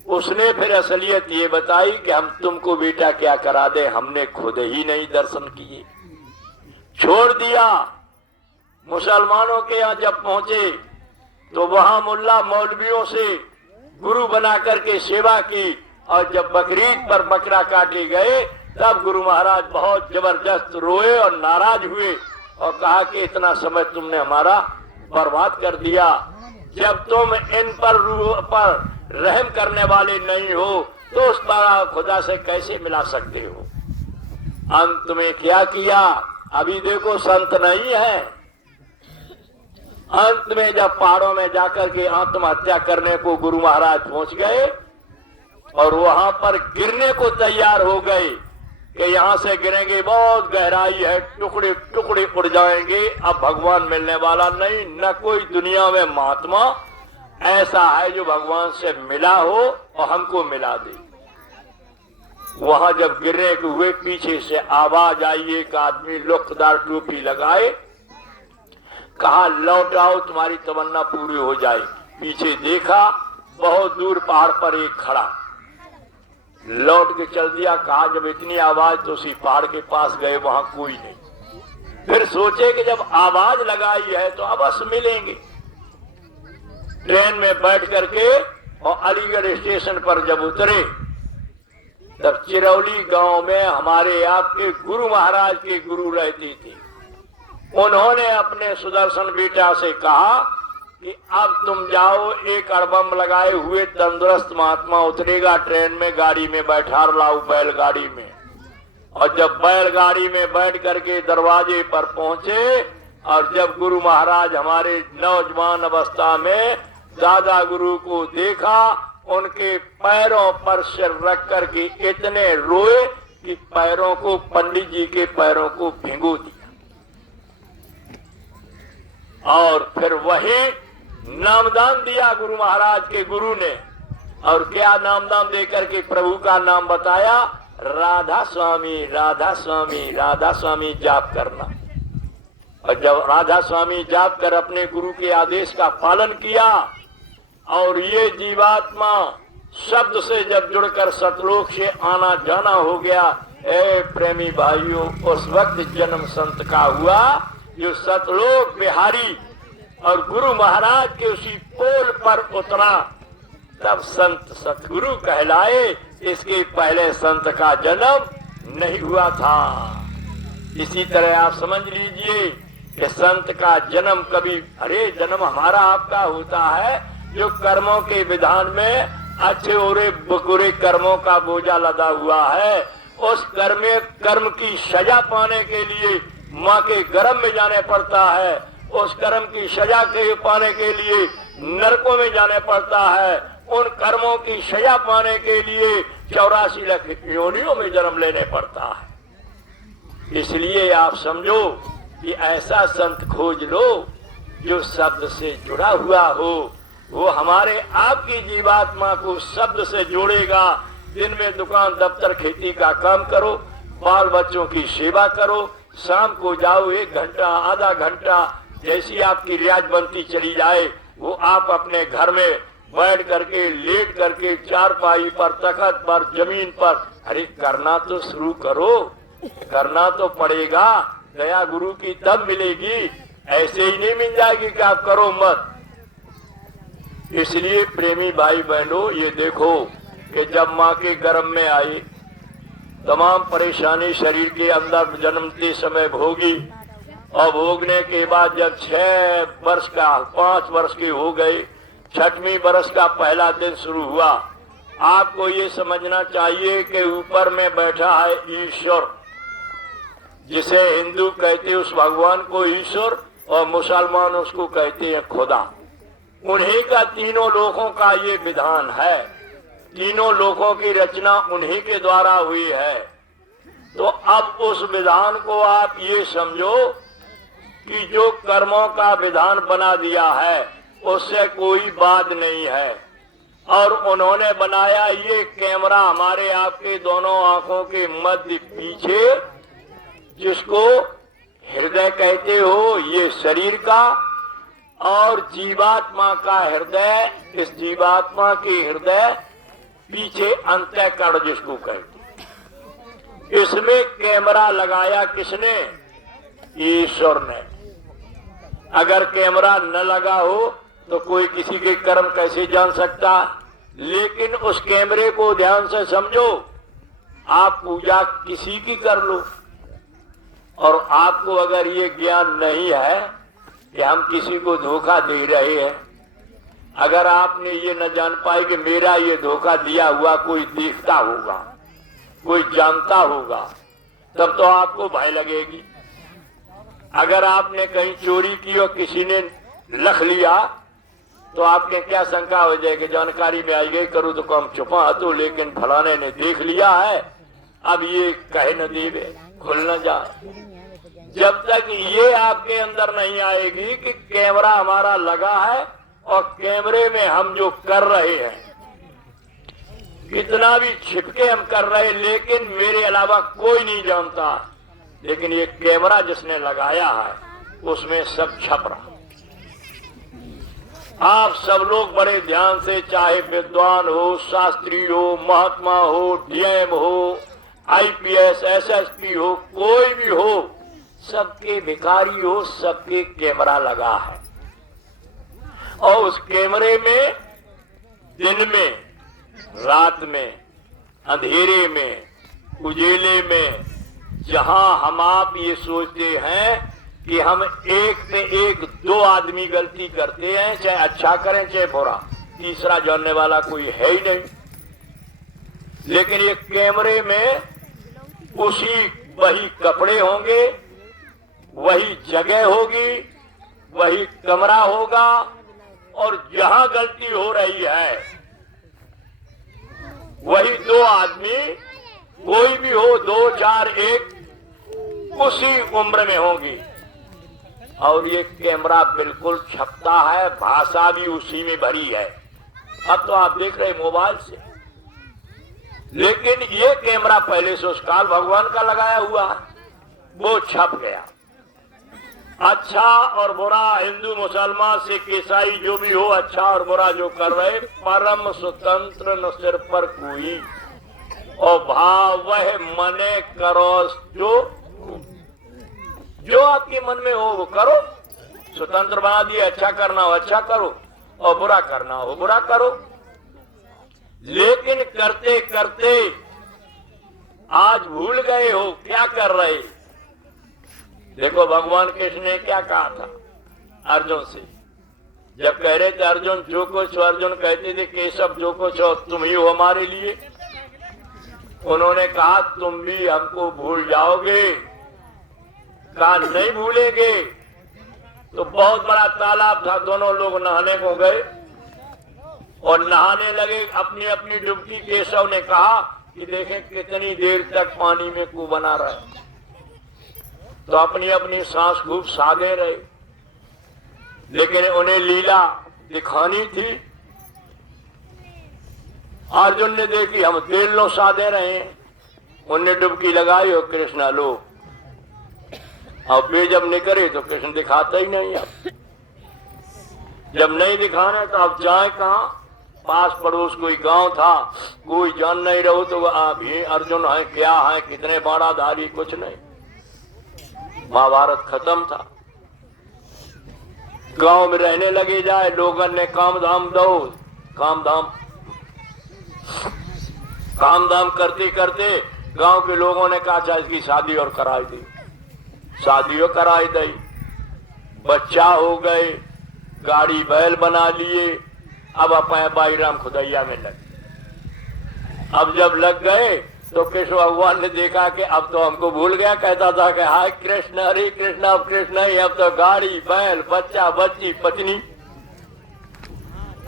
उसने फिर असलियत ये बताई कि हम तुमको बेटा क्या करा दे, हमने खुद ही नहीं दर्शन किए। छोड़ दिया। मुसलमानों के यहाँ जब पहुंचे तो वहां मुल्ला मौलवियों से गुरु बना करके सेवा की, और जब बकरीद पर बकरा काटे गए तब गुरु महाराज बहुत जबरदस्त रोए और नाराज हुए और कहा कि इतना समय तुमने हमारा बर्बाद कर दिया। जब तुम इन पर रहम करने वाले नहीं हो तो उस पर खुदा से कैसे मिला सकते हो? अंत में क्या किया? अभी देखो संत नहीं है। अंत में जब पहाड़ों में जाकर के आत्महत्या करने को गुरु महाराज पहुंच गए और वहां पर गिरने को तैयार हो गए कि यहां से गिरेंगे, बहुत गहराई है, टुकड़े टुकड़े उड़ जाएंगे, अब भगवान मिलने वाला नहीं। न कोई दुनिया में महात्मा ऐसा है जो भगवान से मिला हो और हमको मिला दे। वहां जब गिरने के हुए पीछे से आवाज आई, एक आदमी लुकदार टोपी लगाए, कहा लौट आओ तुम्हारी तमन्ना पूरी हो जाए। पीछे देखा, बहुत दूर पहाड़ पर एक खड़ा, लौट के चल दिया। कहा जब इतनी आवाज तो उसी पहाड़ के पास गए, वहां कोई नहीं। फिर सोचे कि जब आवाज लगाई है तो अवश्य मिलेंगे। ट्रेन में बैठ करके और अलीगढ़ स्टेशन पर जब उतरे तब चिरौली गांव में हमारे आपके गुरु महाराज के गुरु रहती थी। उन्होंने अपने सुदर्शन बेटा से कहा कि अब तुम जाओ, एक अड़बम लगाए हुए तंदुरुस्त महात्मा उतरेगा ट्रेन में, गाड़ी में बैठा लाओ, बैलगाड़ी में। और जब बैलगाड़ी में बैठ करके दरवाजे पर पहुंचे और जब गुरु महाराज हमारे नौजवान अवस्था में दादा गुरु को देखा, उनके पैरों पर सिर रख करके इतने रोए कि पैरों को, पंडित जी के पैरों को भिगो दिया। और फिर वही नामदान दिया गुरु महाराज के गुरु ने। और क्या नामदान देकर के प्रभु का नाम बताया? राधा स्वामी, राधा स्वामी, राधा स्वामी जाप करना। और जब राधा स्वामी जाप कर अपने गुरु के आदेश का पालन किया और ये जीवात्मा शब्द से जब जुड़कर सतलोक से आना जाना हो गया, ए प्रेमी भाइयों, उस वक्त जन्म संत का हुआ जो सतलोक बिहारी और गुरु महाराज के उसी पोल पर उतरा, तब संत सतगुरु कहलाए। इसके पहले संत का जन्म नहीं हुआ था। इसी तरह आप समझ लीजिए कि संत का जन्म कभी, अरे जन्म हमारा आपका होता है जो कर्मों के विधान में अच्छे और बुरे कर्मों का बोझा लदा हुआ है। उस कर्म की सजा पाने के लिए माँ के गर्भ में जाने पड़ता है। उस कर्म की सजा के पाने के लिए नरकों में जाने पड़ता है। उन कर्मों की सजा पाने के लिए 84 लाख योनियों में जन्म लेने पड़ता है। इसलिए आप समझो कि ऐसा संत खोज लो जो शब्द से जुड़ा हुआ हो। वो हमारे आपकी जीवात्मा को शब्द से जोड़ेगा। दिन में दुकान दफ्तर खेती का काम करो, बाल बच्चों की सेवा करो, शाम को जाओ 1 घंटा आधा घंटा, जैसी आपकी रियाज बनती चली जाए, वो आप अपने घर में बैठ करके लेट करके चारपाई पर, तखत पर, जमीन पर, अरे करना तो शुरू करो, करना तो पड़ेगा। दया गुरु की तब मिलेगी, ऐसे ही नहीं मिल जाएगी कि आप करो मत। इसलिए प्रेमी भाई बहनों, ये देखो कि जब माँ के गर्भ में आई, तमाम परेशानी शरीर के अंदर जन्मते समय भोगी और भोगने के बाद जब 6 वर्ष का 5 वर्ष के हो गए, 6वें वर्ष का पहला दिन शुरू हुआ। आपको ये समझना चाहिए कि ऊपर में बैठा है ईश्वर, जिसे हिंदू कहते हैं उस भगवान को ईश्वर और मुसलमान उसको कहते हैं खुदा। उन्हीं का तीनों लोगों का ये विधान है, तीनों लोगों की रचना उन्हीं के द्वारा हुई है। तो अब उस विधान को आप ये समझो कि जो कर्मों का विधान बना दिया है उससे कोई बात नहीं है। और उन्होंने बनाया ये कैमरा हमारे आपके दोनों आंखों के मध्य पीछे, जिसको हृदय कहते हो, ये शरीर का, और जीवात्मा का हृदय, इस जीवात्मा के हृदय पीछे अंतःकरण जिसको कहते। इसमें कैमरा लगाया किसने? ईश्वर ने। अगर कैमरा न लगा हो तो कोई किसी के कर्म कैसे जान सकता? लेकिन उस कैमरे को ध्यान से समझो। आप पूजा किसी की कर लो, और आपको अगर ये ज्ञान नहीं है कि हम किसी को धोखा दे रहे हैं, अगर आपने ये न जान पाए कि मेरा ये धोखा दिया हुआ कोई देखता होगा, कोई जानता होगा, तब तो आपको भय लगेगी। अगर आपने कहीं चोरी की और किसी ने लख लिया तो आपने क्या शंका हो जाएगी? जानकारी में आई गई करूँ तो कम छुपा तो, लेकिन फलाने ने देख लिया है, अब ये कहे न देवे, खुल न जाए। जब तक ये आपके अंदर नहीं आएगी कि कैमरा हमारा लगा है और कैमरे में हम जो कर रहे हैं, कितना भी छिपके हम कर रहे, लेकिन मेरे अलावा कोई नहीं जानता। लेकिन ये कैमरा जिसने लगाया है उसमें सब छप रहा। आप सब लोग बड़े ध्यान से, चाहे विद्वान हो, शास्त्री हो, महात्मा हो, डीएम हो, आईपीएस, एसएसपी हो, कोई भी हो, सबके भिखारी हो, सबके कैमरा लगा है। और उस कैमरे में दिन में, रात में, अंधेरे में, उजेले में, जहां हम आप ये सोचते हैं कि हम एक पे एक दो आदमी गलती करते हैं, चाहे अच्छा करें चाहे बुरा, तीसरा जानने वाला कोई है ही नहीं। लेकिन ये कैमरे में वही कपड़े होंगे, वही जगह होगी, वही कमरा होगा, और जहां गलती हो रही है वही दो आदमी, कोई भी हो, 2, 4, 1, उसी उम्र में होंगी। और ये कैमरा बिल्कुल छपता है, भाषा भी उसी में भरी है। अब तो आप देख रहे मोबाइल से, लेकिन ये कैमरा पहले से उस काल भगवान का लगाया हुआ है, वो छप गया। अच्छा और बुरा, हिंदू, मुसलमान, सिख, ईसाई जो भी हो, अच्छा और बुरा जो कर रहे, परम स्वतंत्र न सिर पर कोई, और भाव वह मने करो जो आपके मन में हो वो करो। स्वतंत्र बना दिए, अच्छा करना हो अच्छा करो, और बुरा करना हो बुरा करो। लेकिन करते करते आज भूल गए हो क्या कर रहे। देखो भगवान कृष्ण ने क्या कहा था अर्जुन से, जब कह रहे थे अर्जुन जो कुछ हो, अर्जुन कहते थे केशव जो कुछ हो तुम ही हो हमारे लिए। उन्होंने कहा तुम भी हमको भूल जाओगे। कहा नहीं भूलेंगे। तो बहुत बड़ा तालाब था, दोनों लोग नहाने को गए और नहाने लगे, अपनी अपनी डुबकी। केशव ने कहा कि देखें कितनी देर तक पानी में कुएं बना रहे, तो अपनी अपनी सांस खूब साधे रहे। लेकिन उन्हें लीला दिखानी थी। अर्जुन ने देखी हम तेल लो साधे रहे हैं, उनने डुबकी लगाई और कृष्णा लो। अब वे जब निकले तो कृष्ण दिखाता ही नहीं। अब जब नहीं दिखाना तो अब जाए कहाँ। पास पड़ोस कोई गांव था, कोई जान नहीं रहो तो आप ये अर्जुन है क्या है, कितने बाणाधारी, कुछ नहीं। महाभारत खत्म था। गांव में रहने लगे जाए, लोगों ने काम धाम करते करते गांव के लोगों ने कहा चाहे इसकी शादी और कराई दी। शादियों कराई दी, बच्चा हो गए, गाड़ी बैल बना लिए। अब अपने बाई राम खुदैया में लगे। अब जब लग गए तो कृष्ण भगवान ने देखा कि अब तो हमको भूल गया। कहता था कि हाय कृष्ण हरे कृष्ण, अब कृष्ण ही, अब तो गाड़ी बैल बच्चा बच्ची पत्नी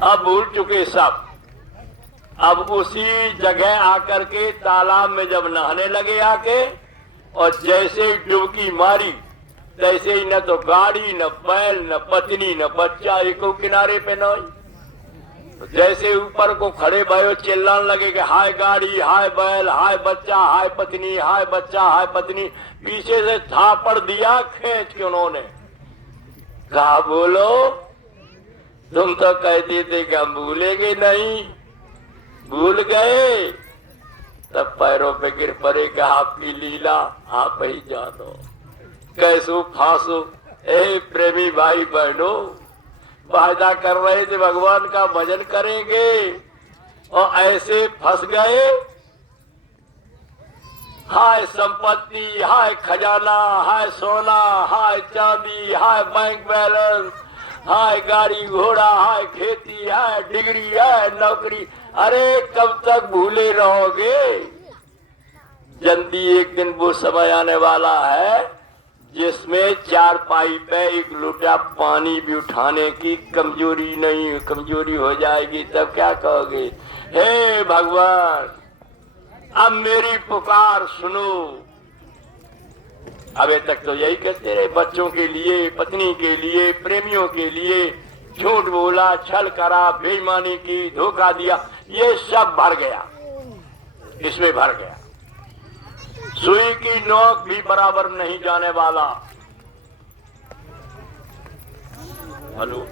अब भूल चुके सब। अब उसी जगह आकर के तालाब में जब नहाने लगे आके, और जैसे ही डुबकी मारी तैसे ही न तो गाड़ी न बैल न पत्नी न बच्चा एक किनारे पे न। जैसे ऊपर को खड़े भयो चिल्लाने लगे कि हाय गाड़ी, हाय बैल, हाय बच्चा, हाय पत्नी, हाय बच्चा, हाय पत्नी। पीछे से थापड़ दिया खींच के उन्होंने। कहा बोलो, तुम तो कहते थे कि हम भूलेंगे नहीं, भूल गए। तब पैरों पे गिर पड़े कि आपकी लीला आप ही जानो। कैसो फांसो ए प्रेमी भाई बहनों, वायदा कर रहे थे भगवान का भजन करेंगे और ऐसे फंस गए। हाय संपत्ति, हाय खजाना, हाय सोना, हाय चांदी, हाय बैंक बैलेंस, हाय गाड़ी घोड़ा, हाय खेती, हाय डिग्री, हाय नौकरी। अरे कब तक भूले रहोगे। जल्दी एक दिन वो समय आने वाला है जिसमें चारपाई पे एक लोटा पानी भी उठाने की कमजोरी हो जाएगी। तब क्या कहोगे, हे भगवान अब मेरी पुकार सुनो। अबे तक तो यही कहते रहे, बच्चों के लिए, पत्नी के लिए, प्रेमियों के लिए झूठ बोला, छल करा, बेईमानी की, धोखा दिया, ये सब भर गया, इसमें भर गया। सुई की नोक भी बराबर नहीं जाने वाला। हेलो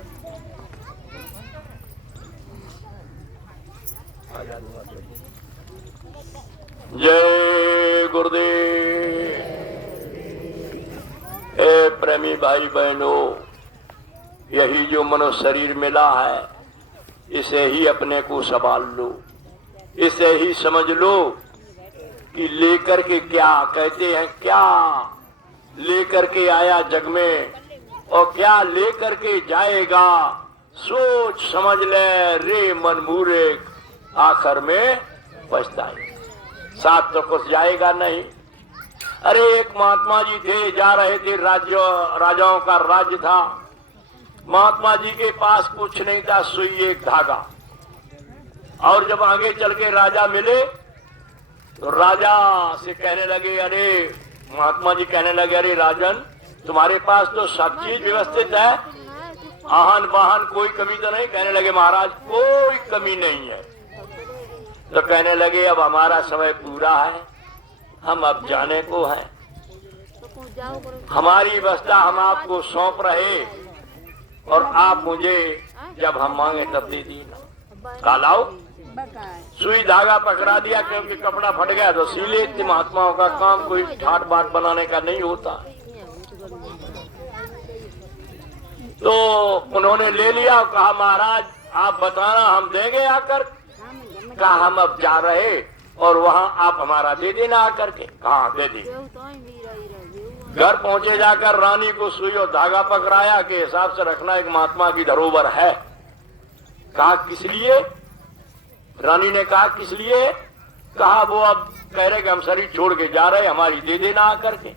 जय गुरुदेव। ए प्रेमी भाई बहनों, यही जो मनुष्य शरीर मिला है, इसे ही अपने को संभाल लो, इसे ही समझ लो कि लेकर के क्या कहते हैं, क्या लेकर के आया जग में और क्या लेकर के जाएगा। सोच समझ ले रे मनमूर्ख, आखिर में पछताए। साथ तो कुछ जाएगा नहीं। अरे एक महात्मा जी थे, जा रहे थे, राजाओं का राज्य था। महात्मा जी के पास कुछ नहीं था, सुई एक धागा। और जब आगे चल के राजा मिले तो राजा से कहने लगे, अरे महात्मा जी कहने लगे, अरे राजन, तुम्हारे पास तो सब चीज व्यवस्थित है, आहान वाहन कोई कमी तो नहीं। कहने लगे, महाराज कोई कमी नहीं है। तो कहने लगे, अब हमारा समय पूरा है, हम अब जाने को है, हमारी व्यवस्था हम आपको सौंप रहे और आप मुझे जब हम मांगे तब दे देना। कालाओ सुई धागा पकड़ा दिया, क्योंकि कपड़ा फट गया तो सीले। इतने महात्माओं का काम कोई ठाट बाट बनाने का नहीं होता। तो उन्होंने ले लिया और कहा, महाराज आप बताना, हम देंगे आकर। कहा, हम अब जा रहे और वहाँ आप हमारा दे देना आकर के। कहा, दे दी। घर पहुंचे, जाकर रानी को सुई और धागा पकड़ाया के हिसाब से रखना एक महात्मा की धरोहर है। कहा, किस लिए? रानी ने कहा, किस लिए? कहा, वो अब कह रहे कि हम शरीर छोड़ के जा रहे, हमारी दे देना आकर के।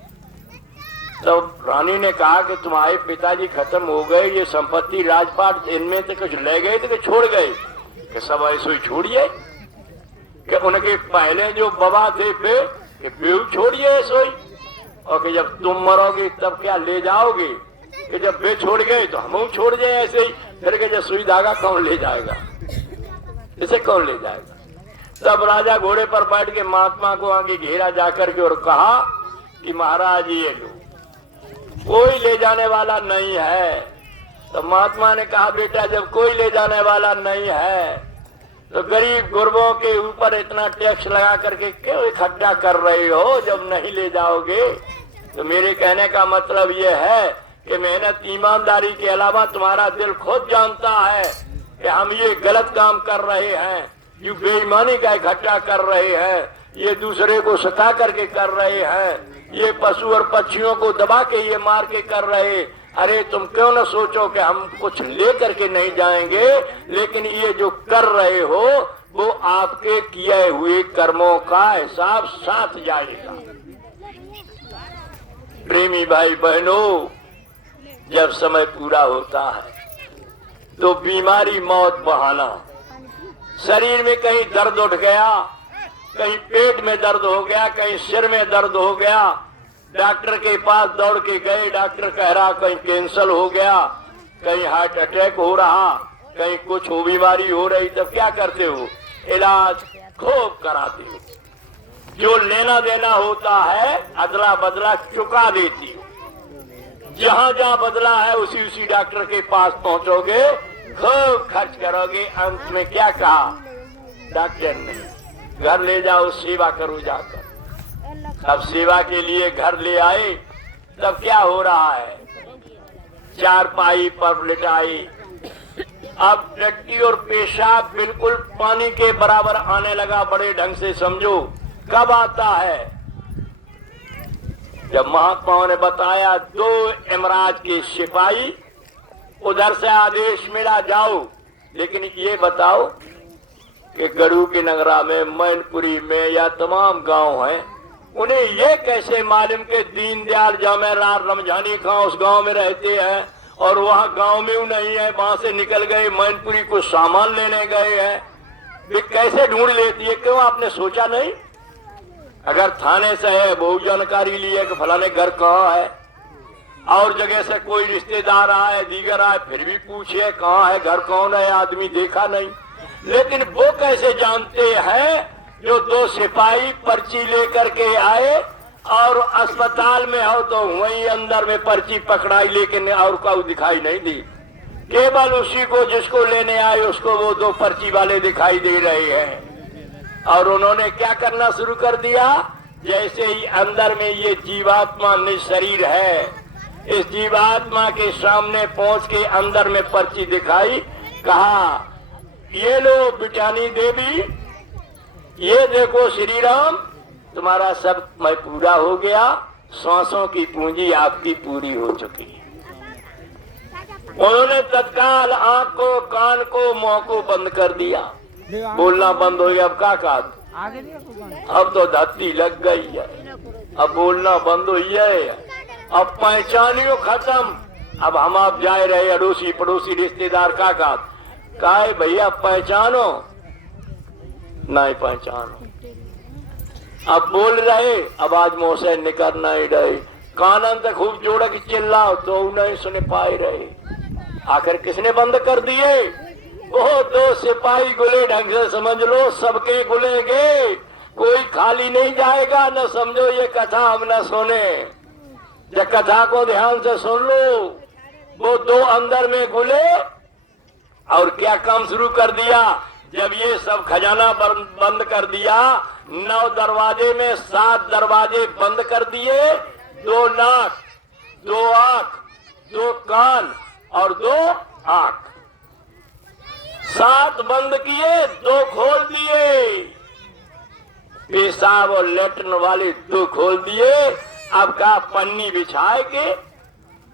तो रानी ने कहा कि तुम्हारे पिताजी खत्म हो गए, ये संपत्ति राजपाट इनमें से कुछ ले गए थे कि छोड़ गए? कि सब ऐसे ही छोड़िए, कि उनके पहले जो बाबा थे पे छोड़िए सोई, और कि जब तुम मरोगे तब क्या ले जाओगे, कि जब वे छोड़ गए तो हम छोड़ जाए ऐसे ही। फिर के जब सुई धागा कौन ले जाएगा, इसे कौन ले जाएगा? तब राजा घोड़े पर बैठ के महात्मा को आगे घेरा जाकर के और कहा कि महाराज ये लो, कोई ले जाने वाला नहीं है। तो महात्मा ने कहा, बेटा जब कोई ले जाने वाला नहीं है तो गरीब गुरबों के ऊपर इतना टैक्स लगा करके क्यों इकट्ठा कर रहे हो जब नहीं ले जाओगे? तो मेरे कहने का मतलब ये है कि मेहनत ईमानदारी के अलावा तुम्हारा दिल खुद जानता है कि हम ये गलत काम कर रहे हैं, ये बेईमानी का इकट्ठा कर रहे हैं, ये दूसरे को सता करके कर रहे हैं, ये पशु और पक्षियों को दबा के ये मार के कर रहे। अरे तुम क्यों न सोचो कि हम कुछ ले करके नहीं जाएंगे, लेकिन ये जो कर रहे हो वो आपके किए हुए कर्मों का हिसाब साथ जाएगा। प्रेमी भाई बहनों, जब समय पूरा होता है तो बीमारी मौत बहाना, शरीर में कहीं दर्द उठ गया, कहीं पेट में दर्द हो गया, कहीं सिर में दर्द हो गया, डॉक्टर के पास दौड़ के गए, डॉक्टर कह रहा कहीं कैंसर हो गया, कहीं हार्ट अटैक हो रहा, कहीं कुछ हो बीमारी हो रही, तब क्या करते हो? इलाज खूब कराते हो। जो लेना देना होता है अदला बदला चुका देती हो। जहाँ जहाँ बदला है उसी उसी डॉक्टर के पास पहुंचोगे, खूब खर्च करोगे। अंत में क्या कहा डॉक्टर ने? घर ले जाओ, सेवा करो जाकर। अब सेवा के लिए घर ले आए, तब क्या हो रहा है? चारपाई पर लिटाई, अब टट्टी और पेशाब बिल्कुल पानी के बराबर आने लगा, बड़े ढंग से समझो। कब आता है? जब महात्माओं ने बताया 2 यमराज के सिपाही, उधर से आदेश मिला जाओ, लेकिन ये बताओ कि गढ़ू के नगरा में, मैनपुरी में या तमाम गांव हैं, उन्हें ये कैसे मालूम कि दीनदयाल जामेलाल रमजानी खां उस गांव में रहते हैं और वहाँ गांव में वो नहीं है, वहां से निकल गए, मैनपुरी को सामान लेने गए हैं? वे कैसे ढूंढ लेती है? क्यों आपने सोचा नहीं? अगर थाने से है वो जानकारी ली है कि फलाने घर कहाँ है, और जगह से कोई रिश्तेदार आए, दीगर आए, फिर भी पूछे कहाँ है, घर कौन है, आदमी देखा नहीं। लेकिन वो कैसे जानते हैं जो 2 सिपाही पर्ची लेकर के आए और अस्पताल में हो तो वहीं अंदर में पर्ची पकड़ाई, लेकिन और का दिखाई नहीं दी। केवल उसी को जिसको लेने आए उसको वो 2 पर्ची वाले दिखाई दे रहे हैं। और उन्होंने क्या करना शुरू कर दिया, जैसे ही अंदर में ये जीवात्मा निज शरीर है, इस जीवात्मा के सामने पहुंच के अंदर में पर्ची दिखाई, कहा ये लो बिटानी देवी, ये देखो श्री राम, तुम्हारा सब मैं पूरा हो गया, सांसों की पूंजी आपकी पूरी हो चुकी है। उन्होंने तत्काल आंख को, कान को, मुंह को बंद कर दिया, बोलना बंद हो गया। अब क्या कहा, अब तो धरती लग गई है, अब बोलना बंद हो है, अब पहचानियो खत्म। अब हम आप जाए रहे अड़ोसी पड़ोसी रिश्तेदार का है भैया पहचानो, नहीं पहचानो। अब बोल रहे, आवाज मुंह से निकल नहीं रही, कानन तक खूब जोड़ के चिल्लाओ तो नहीं सुन पाए रहे। आखिर किसने बंद कर दिए, वो दो सिपाही गुले, ढंग से समझ लो सबके गुलेगे, कोई खाली नहीं जाएगा। न समझो ये कथा हम न सुने, जब कथा को ध्यान से सुन लो। वो दो अंदर में गुले और क्या काम शुरू कर दिया, जब ये सब खजाना बंद कर दिया, 9 दरवाजे में 7 दरवाजे बंद कर दिए, 2 नाक, 2 आंख, 2 कान और 2 आंख, 7 बंद किए, 2 खोल दिए। पेशाब और लेटन वाले 2 खोल दिए। अब का पन्नी बिछाए के,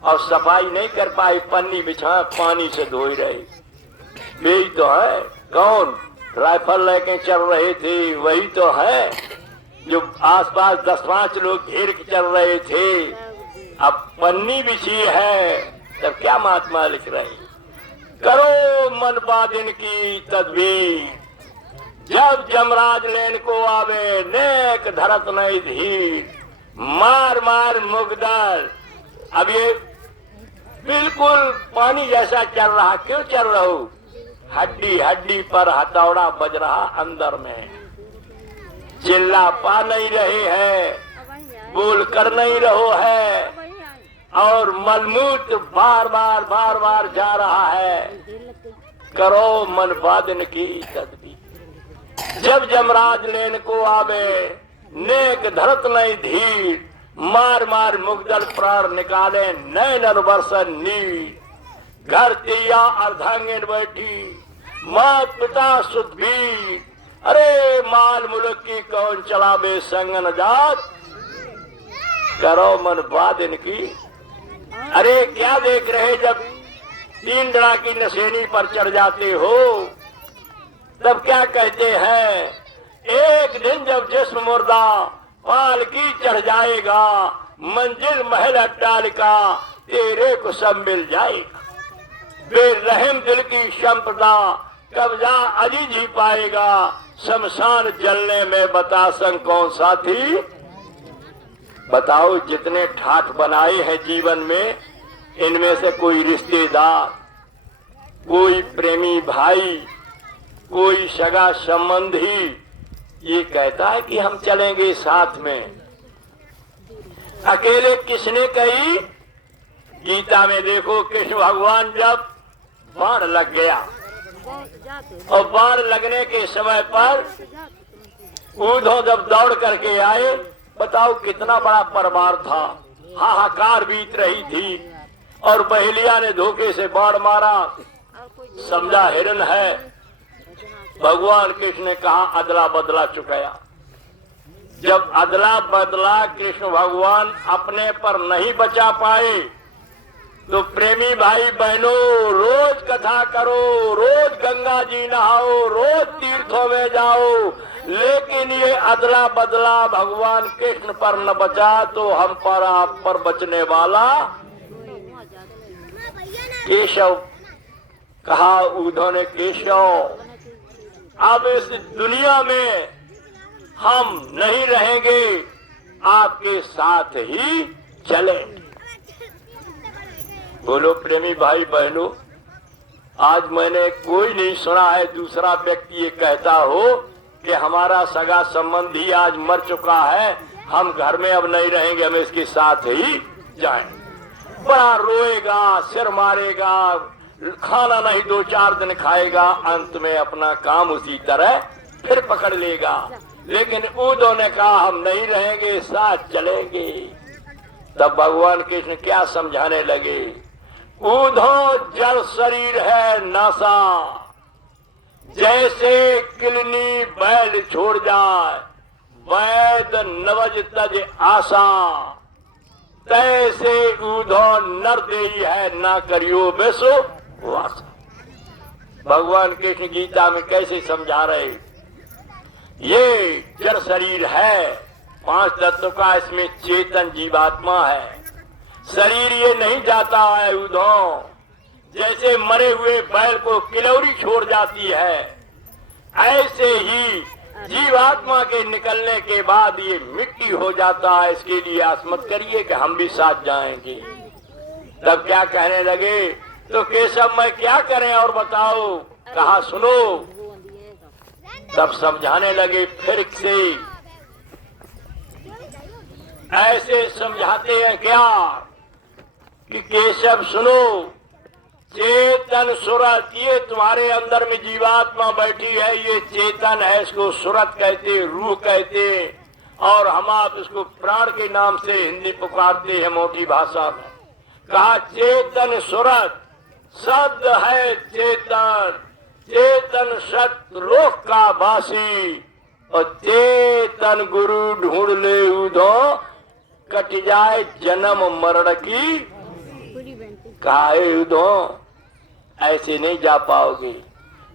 और सफाई नहीं कर पाए, पन्नी बिछाए पानी से धोई रहे। यही तो है, कौन राइफल लेके चल रहे थे, वही तो है जो आसपास 10-5 लोग घेर के चल रहे थे। अब पन्नी बिछी है, तब क्या महात्मा लिख रहे, करो मन बादिन की तदबीर, जब जमराज लेन को आवे, नेक धरत नहीं धीर, मार मार मुगदर। अब ये बिल्कुल पानी जैसा चल रहा, क्यों चल रहा हूँ, हड्डी हड्डी पर हथौड़ा बज रहा अंदर में, चिल्ला पा नहीं रहे हैं, बोल कर नहीं रहो है, और मलमूत बार बार जा रहा है। करो मन बादन की तदबीर, जब जमराज लेन को आवे, नेक धरत नहीं धीर, मार मार मुगदल प्राण निकाले, नए नर वर्षन नीर, घर तिया अर्धांगिन बैठी, मात पिता सुधवीर, अरे माल मुल्क की कौन चलावे संगन जात, करो मन बादन की। अरे क्या देख रहे, जब 3 डड़ा की नशेनी पर चढ़ जाते हो, तब क्या कहते हैं, एक दिन जब जिस्म मुर्दा पालकी चढ़ जाएगा, मंजिल महल अट्टालिका तेरे को सब मिल जाएगा, बेरहम दिल की संपदा कब्जा अजीज ही पाएगा, शमशान जलने में बता संग कौन साथी। बताओ, जितने ठाठ बनाए हैं जीवन में, इनमें से कोई रिश्तेदार, कोई प्रेमी भाई, कोई सगा संबंधी ये कहता है कि हम चलेंगे साथ में। अकेले किसने कही, गीता में देखो, कृष्ण भगवान जब बाण लग गया और बाण लगने के समय पर उद्धव जब दौड़ करके आए, बताओ कितना बड़ा परिवार था, हाहाकार बीत रही थी, और बहेलिया ने धोखे से बाण मारा, समझा हिरन है। भगवान कृष्ण ने कहा अदला बदला चुकाया। जब अदला बदला कृष्ण भगवान अपने पर नहीं बचा पाए, तो प्रेमी भाई बहनों, रोज कथा करो, रोज गंगा जी नहाओ, रोज तीर्थों में जाओ, लेकिन ये अदला बदला भगवान कृष्ण पर न बचा तो हम पर, आप पर बचने वाला केशव। कहा उद्धव ने, केशव अब इस दुनिया में हम नहीं रहेंगे, आपके साथ ही चले। बोलो प्रेमी भाई बहनों, आज मैंने कोई नहीं सुना है दूसरा व्यक्ति ये कहता हो कि हमारा सगा संबंधी आज मर चुका है, हम घर में अब नहीं रहेंगे, हम इसके साथ ही जाएं। बड़ा रोएगा, सिर मारेगा, खाना नहीं 2-4 दिन खाएगा, अंत में अपना काम उसी तरह फिर पकड़ लेगा। लेकिन ऊदो ने कहा हम नहीं रहेंगे, साथ चलेंगे। तब भगवान कृष्ण क्या समझाने लगे, ऊधो जल शरीर है नासा, जैसे किलनी बैल छोड़ जाए, वैद नवज तज आशा, तैसे ऊधो नर देई है ना करियो बेसो वासा। भगवान कृष्ण गीता में कैसे समझा रहे, ये जड़ शरीर है, 5 तत्व का, इसमें चेतन जीवात्मा है। शरीर ये नहीं जाता है ऊधो, जैसे मरे हुए बैल को किलौरी छोड़ जाती है, ऐसे ही जीवात्मा के निकलने के बाद ये मिट्टी हो जाता है। इसके लिए आस मत करिए कि हम भी साथ जाएंगे। तब क्या कहने लगे, तो केशव मैं क्या करें और बताओ। कहा सुनो। तब समझाने लगे फिर से, ऐसे समझाते हैं क्या कि केशव सुनो, चेतन सुरत, ये तुम्हारे अंदर में जीवात्मा बैठी है, ये चेतन है, इसको सुरत कहते, रूह कहते, और हम आप इसको प्राण के नाम से हिंदी पुकारते हैं मोटी भाषा में। कहा चेतन सुरत शब्द है चेतन, चेतन सत लोक का वासी, और चेतन गुरु ढूंढ ले उधो, कट जाए जन्म मरण की काहे उधो। ऐसे नहीं जा पाओगे।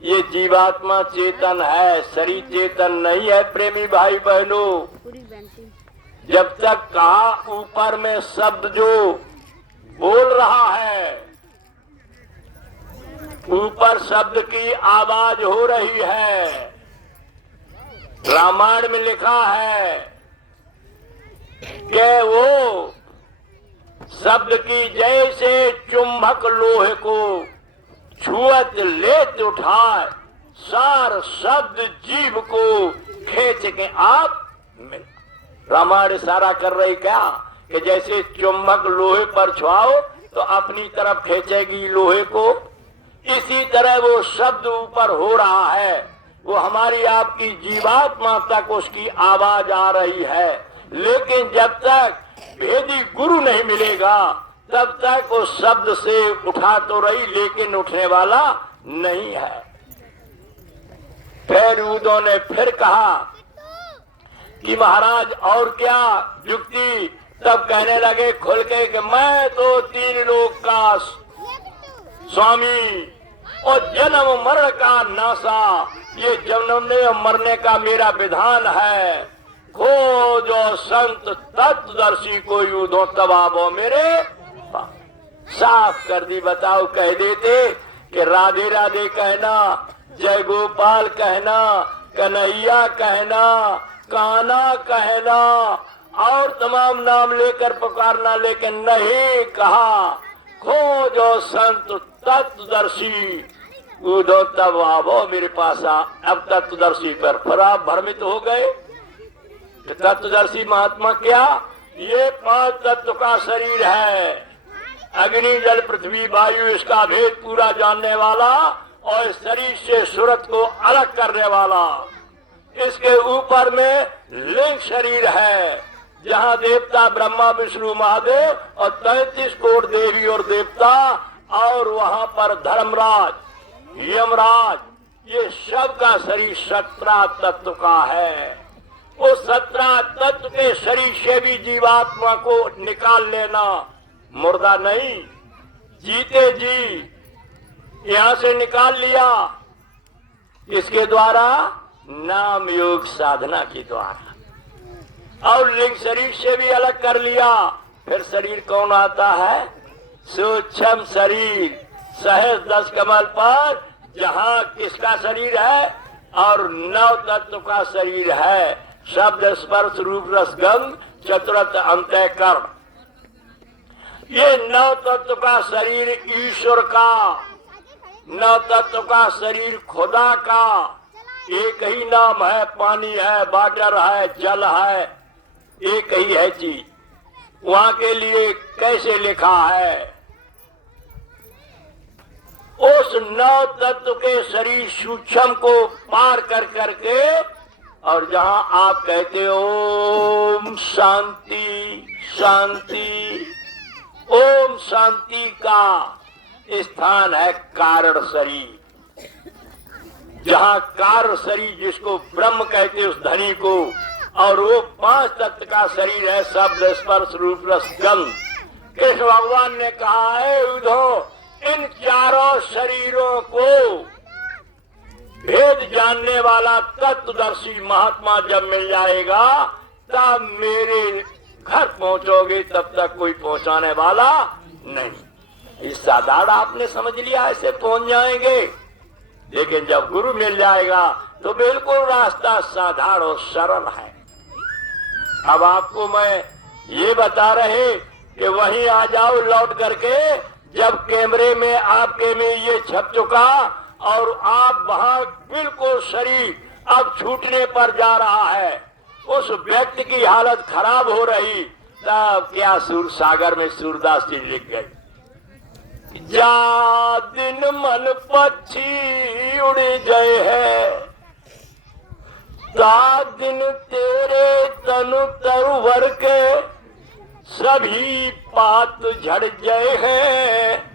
ये जीवात्मा चेतन है, शरीर चेतन नहीं है। प्रेमी भाई बहनों, जब तक कहा ऊपर में शब्द जो बोल रहा है, ऊपर शब्द की आवाज हो रही है। रामायण में लिखा है कि वो शब्द की जैसे चुंबक लोहे को छुअत लेत उठाए, सार शब्द जीव को खींच के आप मिल। रामायण इशारा कर रही क्या कि जैसे चुंबक लोहे पर छुआओ तो अपनी तरफ खींचेगी लोहे को, इसी तरह वो शब्द ऊपर हो रहा है, वो हमारी आपकी जीवात्मा तक उसकी आवाज आ रही है। लेकिन जब तक भेदी गुरु नहीं मिलेगा तब तक उस शब्द से उठा तो रही, लेकिन उठने वाला नहीं है। फिर उदो ने फिर कहा कि महाराज और क्या युक्ति। तब कहने लगे खुल के कि मैं तो 3 लोक का स्वामी और जन्म मरण का नासा, ये जन्मने और मरने का मेरा विधान है। खोजो संत तत्वदर्शी को यूधो तब आवो मेरे पास। साफ कर दी। बताओ, कह देते कि राधे राधे कहना, जय गोपाल कहना, कन्हैया कहना, काना कहना और तमाम नाम लेकर पुकारना, लेकिन नहीं कहा खोजो संत तत्वदर्शी यूधो तब आवो मेरे पास आ। अब तत्वदर्शी पर फिर आप भ्रमित हो गए। तत्वदर्शी महात्मा क्या, ये 5 तत्व का शरीर है, अग्नि जल पृथ्वी वायु, इसका भेद पूरा जानने वाला और शरीर से सूरत को अलग करने वाला। इसके ऊपर में लिंग शरीर है, जहाँ देवता ब्रह्मा विष्णु महादेव और 33 करोड़ देवी और देवता, और वहाँ पर धर्मराज यमराज, ये सब का शरीर 17 तत्व का है। उस 17 तत्व के शरीर से भी जीवात्मा को निकाल लेना, मुर्दा नहीं, जीते जी यहाँ से निकाल लिया। इसके द्वारा नाम योग साधना के द्वारा, और लिंग शरीर से भी अलग कर लिया। फिर शरीर कौन आता है, सूक्ष्म शरीर, सहज 10 कमल पर, जहाँ किसका शरीर है, और 9 तत्व का शरीर है, शब्द स्पर्श रूप रस गंध चतुरथ अंतःकरण। ये 9 तत्व का शरीर ईश्वर का, 9 तत्व का शरीर खुदा का। एक ही नाम है, पानी है, वाटर है, जल है, एक ही है चीज। वहां के लिए कैसे लिखा है, उस उस 9 तत्व के शरीर सूक्ष्म को पार कर करके, और जहां आप कहते हो ओम शांति शांति, ओम शांति का स्थान है कारण शरीर। जहां कारण शरीर जिसको ब्रह्म कहते उस धनी को, और वो 5 तत्व का शरीर है, शब्द स्पर्श रूप रस गंध। कृष्ण भगवान ने कहा है उधो इन चारों शरीरों को भेद जानने वाला तत्वदर्शी महात्मा जब मिल जाएगा तब मेरे घर पहुंचोगे, तब तक कोई पहुंचाने वाला नहीं। इस साधारण आपने समझ लिया, ऐसे पहुंच जाएंगे। लेकिन जब गुरु मिल जाएगा तो बिल्कुल रास्ता साधारण और सरल है। अब आपको मैं ये बता रहे कि वहीं आ जाओ लौट करके, जब कैमरे में आपके में ये छप चुका और आप वहां बिल्कुल शरीर अब छूटने पर जा रहा है, उस व्यक्ति की हालत खराब हो रही, तब क्या सूर सागर में सूरदास जी लिख गए, जा दिन मन पक्षी उड़ गए है, ता दिन तेरे तनु तरवर के सभी पात झड़ गए हैं।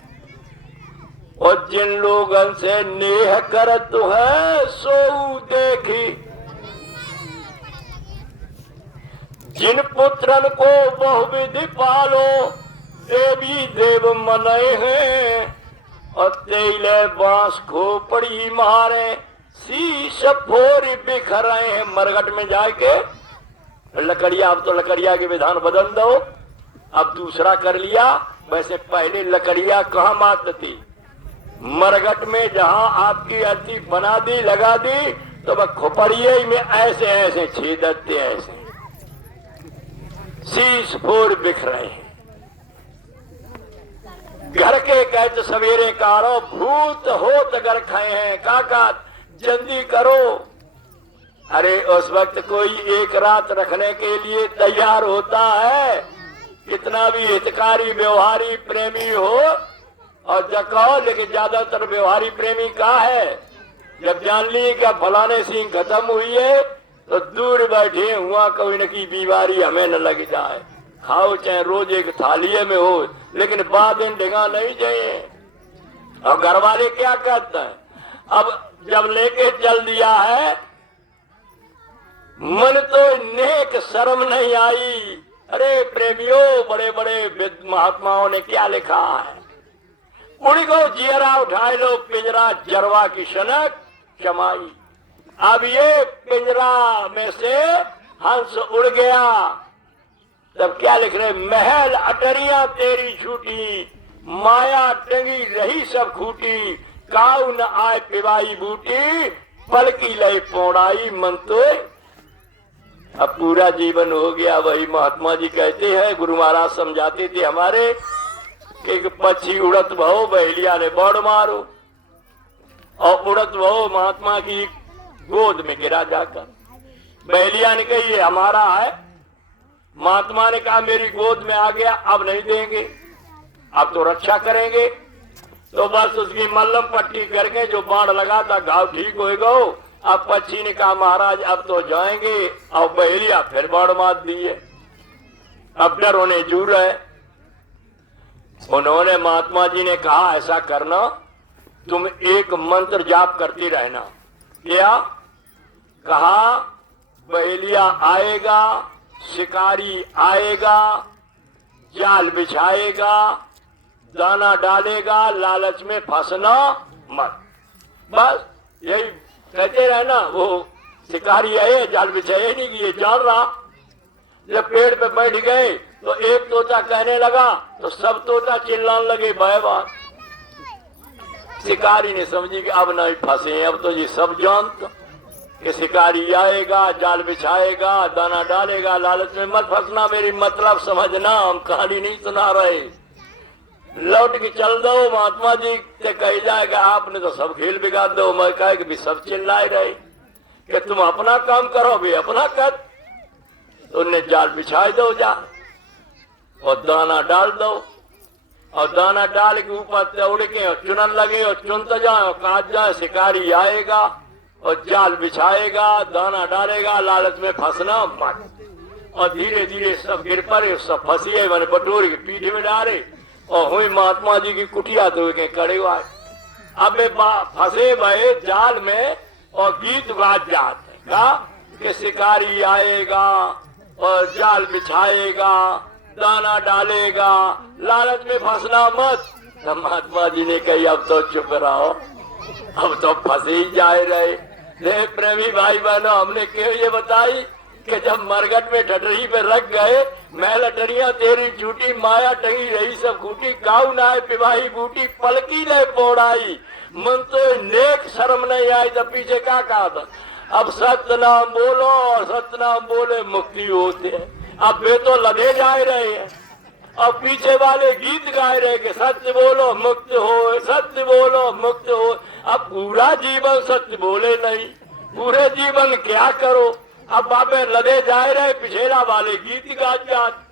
और जिन लोगन से नेह करत है सो देखी, जिन पुत्रन को बहुविधि पालो देवी देव मनाए हैं, और तेले बांस खोपड़ी मारे शीश फोर बिखरे हैं। मरघट में जाके लकड़िया, अब तो लकड़िया के विधान बदल दो, अब दूसरा कर लिया। वैसे पहले लकड़िया कहाँ मात थी, मरघट में जहां आपकी अर्थी बना दी लगा दी, तो वह खोपड़िए में ऐसे ऐसे छेदते, ऐसे शीश फोर बिखरे हैं। घर के कहते सवेरे कारो भूत होत घर खाए हैं, काका जल्दी करो। अरे उस वक्त कोई एक रात रखने के लिए तैयार होता है, कितना भी हितकारी व्यवहारी प्रेमी हो, और जब कहो, लेकिन ज्यादातर व्यवहारी प्रेमी का है, जब जान ली कि फलाने सिंह खत्म हुई है तो दूर बैठे हुआ कोई न की बीमारी हमें न लग जाए, खाओ चाहे रोज एक थालिए में हो, लेकिन बाद इन ढिगा नहीं चाहिए। और घर वाले क्या कहते हैं, अब जब लेके चल दिया है, मन तो नेक शर्म नहीं आई। अरे प्रेमियों, बड़े बड़े महात्माओं ने क्या लिखा है, उड़ी को जियरा उठाए लो पिंजरा जरवा की सनक चमाई। अब ये पिंजरा में से हंस उड़ गया, तब क्या लिख रहे, महल अटरिया तेरी छूटी, माया टंगी रही सब खूटी, काऊ न आए पिवाई बूटी, पल की लय पौड़ाई मन तो। अब पूरा जीवन हो गया। वही महात्मा जी कहते हैं, गुरु महाराज समझाते थे हमारे, एक पक्षी उड़त भहो बहेलिया ने बौड़ मारो, और उड़त भहो महात्मा की गोद में गिरा जाकर। बहेलिया ने कही ये हमारा है, महात्मा ने कहा मेरी गोद में आ गया, अब नहीं देंगे, अब तो रक्षा करेंगे। तो बस उसकी मल्लम पट्टी करके जो बाढ़ लगा था घाव ठीक हो गो। अब पक्षी ने कहा महाराज अब तो जाएंगे, और बहेलिया फिर बाढ़ मार दिए। अब डर उन्हें जूर है। उन्होंने महात्मा जी ने कहा ऐसा करना, तुम एक मंत्र जाप करती रहना। क्या कहा, बहेलिया आएगा, शिकारी आएगा, जाल बिछाएगा, दाना डालेगा, लालच में फंसना मत। बस यही कहते रहना। वो शिकारी आए, जाल बिछाए नहीं कि ये जान रहा। जब पेड़ पे बैठ गए तो एक तोता कहने लगा तो सब तोता चिल्लाने लगे बाय बार। शिकारी ने समझी कि अब नहीं फंसे, अब तो ये सब जानता कि शिकारी आएगा, जाल बिछाएगा, दाना डालेगा, लालच में मत फंसना, मेरी मतलब समझना, हम कहानी नहीं सुना रहे। लौट के चल दो, महात्मा जी से कह जाएगा आपने तो सब खेल बिगाड़ दो। मैं कहे कि भी सब चिल्लाए रहे कि तुम अपना काम करो, भी अपना कर। तो उन्हें जाल बिछाए दो, जा और दाना डाल दो, और दाना डाल के ऊपर दौड़ के और चुनन लगे और चुनते जाए और काट जाए, शिकारी आएगा और जाल बिछाएगा, दाना डालेगा, लालच में फंसना मत। और धीरे धीरे सब गिर पड़े, सब फंसिए मैंने बटोर के पीठ में डाले और हुई महात्मा जी की कुटिया तो कड़े हुआ। अब फंसे भये जाल में और गीत बाज जाते कि शिकारी आएगा और जाल बिछाएगा, दाना डालेगा, लालच में फंसना मत। तो महात्मा जी ने कही अब तो चुप रहो, अब तो फंसे ही जाए रहे। प्रेमी भाई बहनों, हमने क्यों ये बताई कि जब मरघट में ठटरी पे रख गए, मैं लटरिया तेरी झूठी माया टंगी रही सब खूटी, काऊ नाय पिवाही बूटी पलकी ले पोड़ाई, मन तो नेक शर्म नहीं आई। तो पीछे क्या कहा था, अब सत्य नाम बोलो और सत्य नाम बोले मुक्ति होते हैं। अब वे तो लदे जा रहे हैं और पीछे वाले गीत गाए रहे कि सत्य बोलो मुक्त हो, सत्य बोलो मुक्त हो। अब पूरा जीवन सत्य बोले नहीं, पूरे जीवन क्या करो। अब बाबे लदे जा रहे, पिछेला वाले गीत गात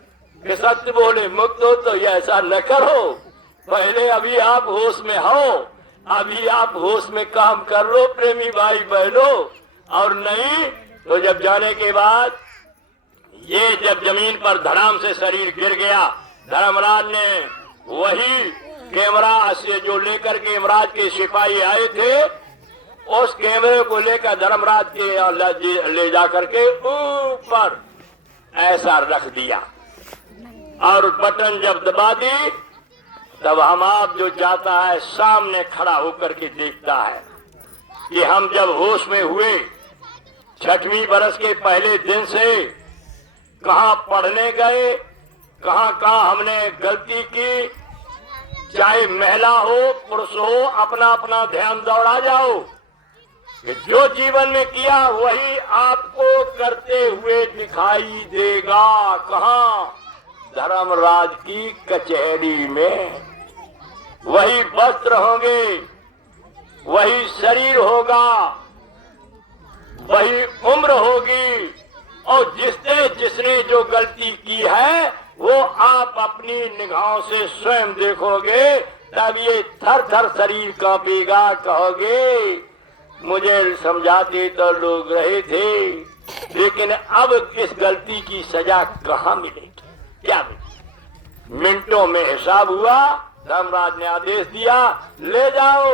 कि सत्य बोले मुक्त हो। तो ये ऐसा न करो, पहले अभी आप होश में हो, अभी आप होश में काम कर लो प्रेमी भाई बहनों। और नहीं तो जब जाने के बाद ये जब जमीन पर धड़ाम से शरीर गिर गया, धर्मराज ने वही कैमरा से जो लेकर के यमराज के सिपाही आए थे, उस कैमरे को लेकर धर्मराज के ले जाकर के ऊपर ऐसा रख दिया और बटन जब दबा दी, तब हम आप जो जाता है सामने खड़ा होकर के देखता है कि हम जब होश में हुए 6वीं बरस के पहले दिन से कहाँ पढ़ने गए, कहाँ कहाँ हमने गलती की। चाहे महिला हो पुरुष हो, अपना अपना ध्यान दौड़ा जाओ कि जो जीवन में किया वही आपको करते हुए दिखाई देगा। कहाँ? धर्मराज की कचहरी में। वही वस्त्र होंगे, वही शरीर होगा, वही उम्र होगी, और जिसने जो गलती की है वो आप अपनी निगाहों से स्वयं देखोगे, तब ये थर थर शरीर कांपेगा। कहोगे मुझे समझाते तो लोग रहे थे, लेकिन अब इस गलती की सजा कहाँ मिलेगी, क्या मिलेगी? मिनटों में हिसाब हुआ, धर्मराज ने आदेश दिया, ले जाओ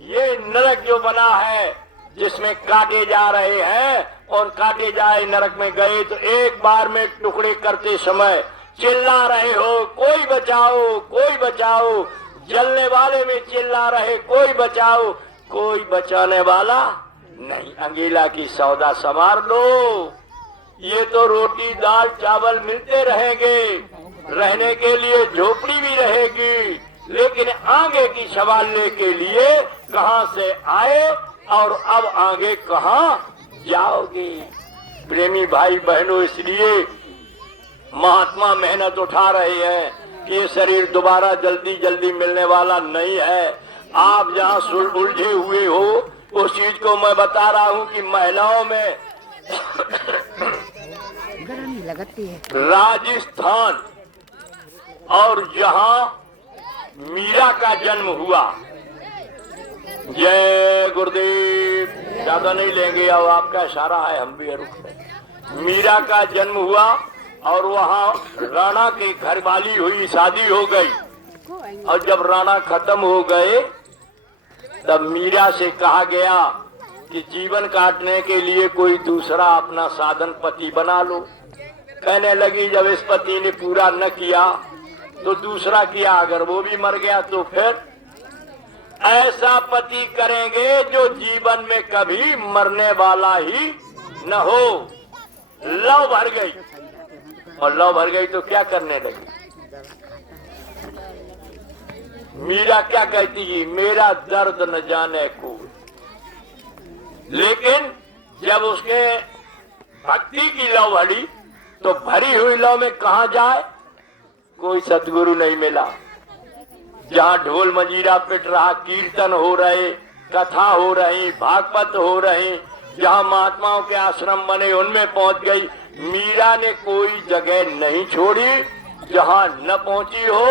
ये नरक जो बना है जिसमें काटे जा रहे हैं, और काटे जाए नरक में गए तो एक बार में टुकड़े करते समय चिल्ला रहे हो कोई बचाओ कोई बचाओ, जलने वाले में चिल्ला रहे कोई बचाओ, कोई बचाने वाला नहीं। अंगीला की सौदा संवार लो, ये तो रोटी दाल चावल मिलते रहेंगे, रहने के लिए झोपड़ी भी रहेगी, लेकिन आगे की संभालने के लिए कहाँ से आए और अब आगे कहाँ जाओगे। प्रेमी भाई बहनों, इसलिए महात्मा मेहनत उठा रहे हैं कि ये शरीर दोबारा जल्दी जल्दी मिलने वाला नहीं है। आप जहाँ उलझे हुए हो उस चीज को मैं बता रहा हूँ कि महिलाओं में राजस्थान और जहाँ मीरा का जन्म हुआ, जय गुरुदेव, ज्यादा नहीं लेंगे, अब आपका इशारा है हम भी रुक रहे। मीरा का जन्म हुआ और वहाँ राणा की घरवाली हुई, शादी हो गई, और जब राणा खत्म हो गए तब मीरा से कहा गया कि जीवन काटने के लिए कोई दूसरा अपना साधन पति बना लो। कहने लगी जब इस पति ने पूरा न किया तो दूसरा किया, अगर वो भी मर गया तो फिर ऐसा पति करेंगे जो जीवन में कभी मरने वाला ही न हो। लव भर गई, और लव भर गई तो क्या करने लगी? मीरा क्या कहती है, मेरा दर्द न जाने को। लेकिन जब उसके भक्ति की लव भरी तो भरी हुई लव में कहा जाए, कोई सतगुरु नहीं मिला। जहाँ ढोल मजीरा पिट रहा, कीर्तन हो रहे, कथा हो रही, भागवत हो रही, जहाँ महात्माओं के आश्रम बने उनमें पहुंच गई। मीरा ने कोई जगह नहीं छोड़ी जहाँ न पहुंची हो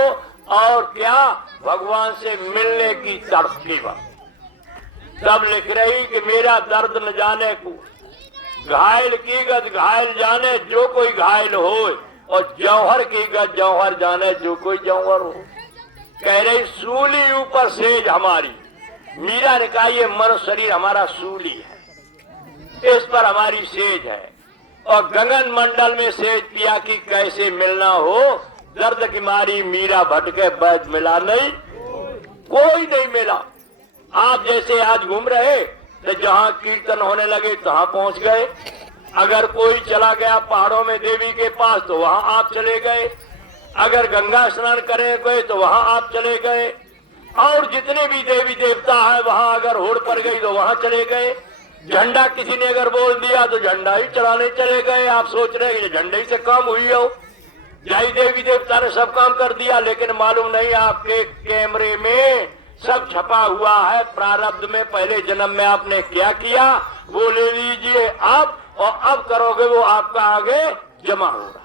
और क्या भगवान से मिलने की तड़पी बात। तब लिख रही कि मेरा दर्द न जाने को घायल की गद घायल जाने जो कोई घायल हो, और जौहर की गद जौहर जाने जो कोई जौहर हो। कह रही सूली ऊपर सेज हमारी। मीरा ने कहा ये मन शरीर हमारा सूली है, इस पर हमारी सेज है। और गगन मंडल में सेज पिया की कैसे मिलना हो। दर्द की मारी मीरा भटके बैद मिला नहीं, कोई नहीं मिला। आप जैसे आज घूम रहे तो जहाँ कीर्तन होने लगे तहाँ पहुँच गए। अगर कोई चला गया पहाड़ों में देवी के पास तो वहाँ आप चले गए। अगर गंगा स्नान करने गए तो वहाँ आप चले गए। और जितने भी देवी देवता है वहाँ अगर होड़ पड़ गई तो वहाँ चले गए। झंडा किसी ने अगर बोल दिया तो झंडा ही चलाने चले गए। आप सोच रहे हैं कि झंडे ही से काम हुई हो। जय देवी देवता ने सब काम कर दिया, लेकिन मालूम नहीं आपके कैमरे में सब छपा हुआ है। प्रारब्ध में पहले जन्म में आपने क्या किया वो ले लीजिए अब, और अब करोगे वो आपका आगे जमा होगा।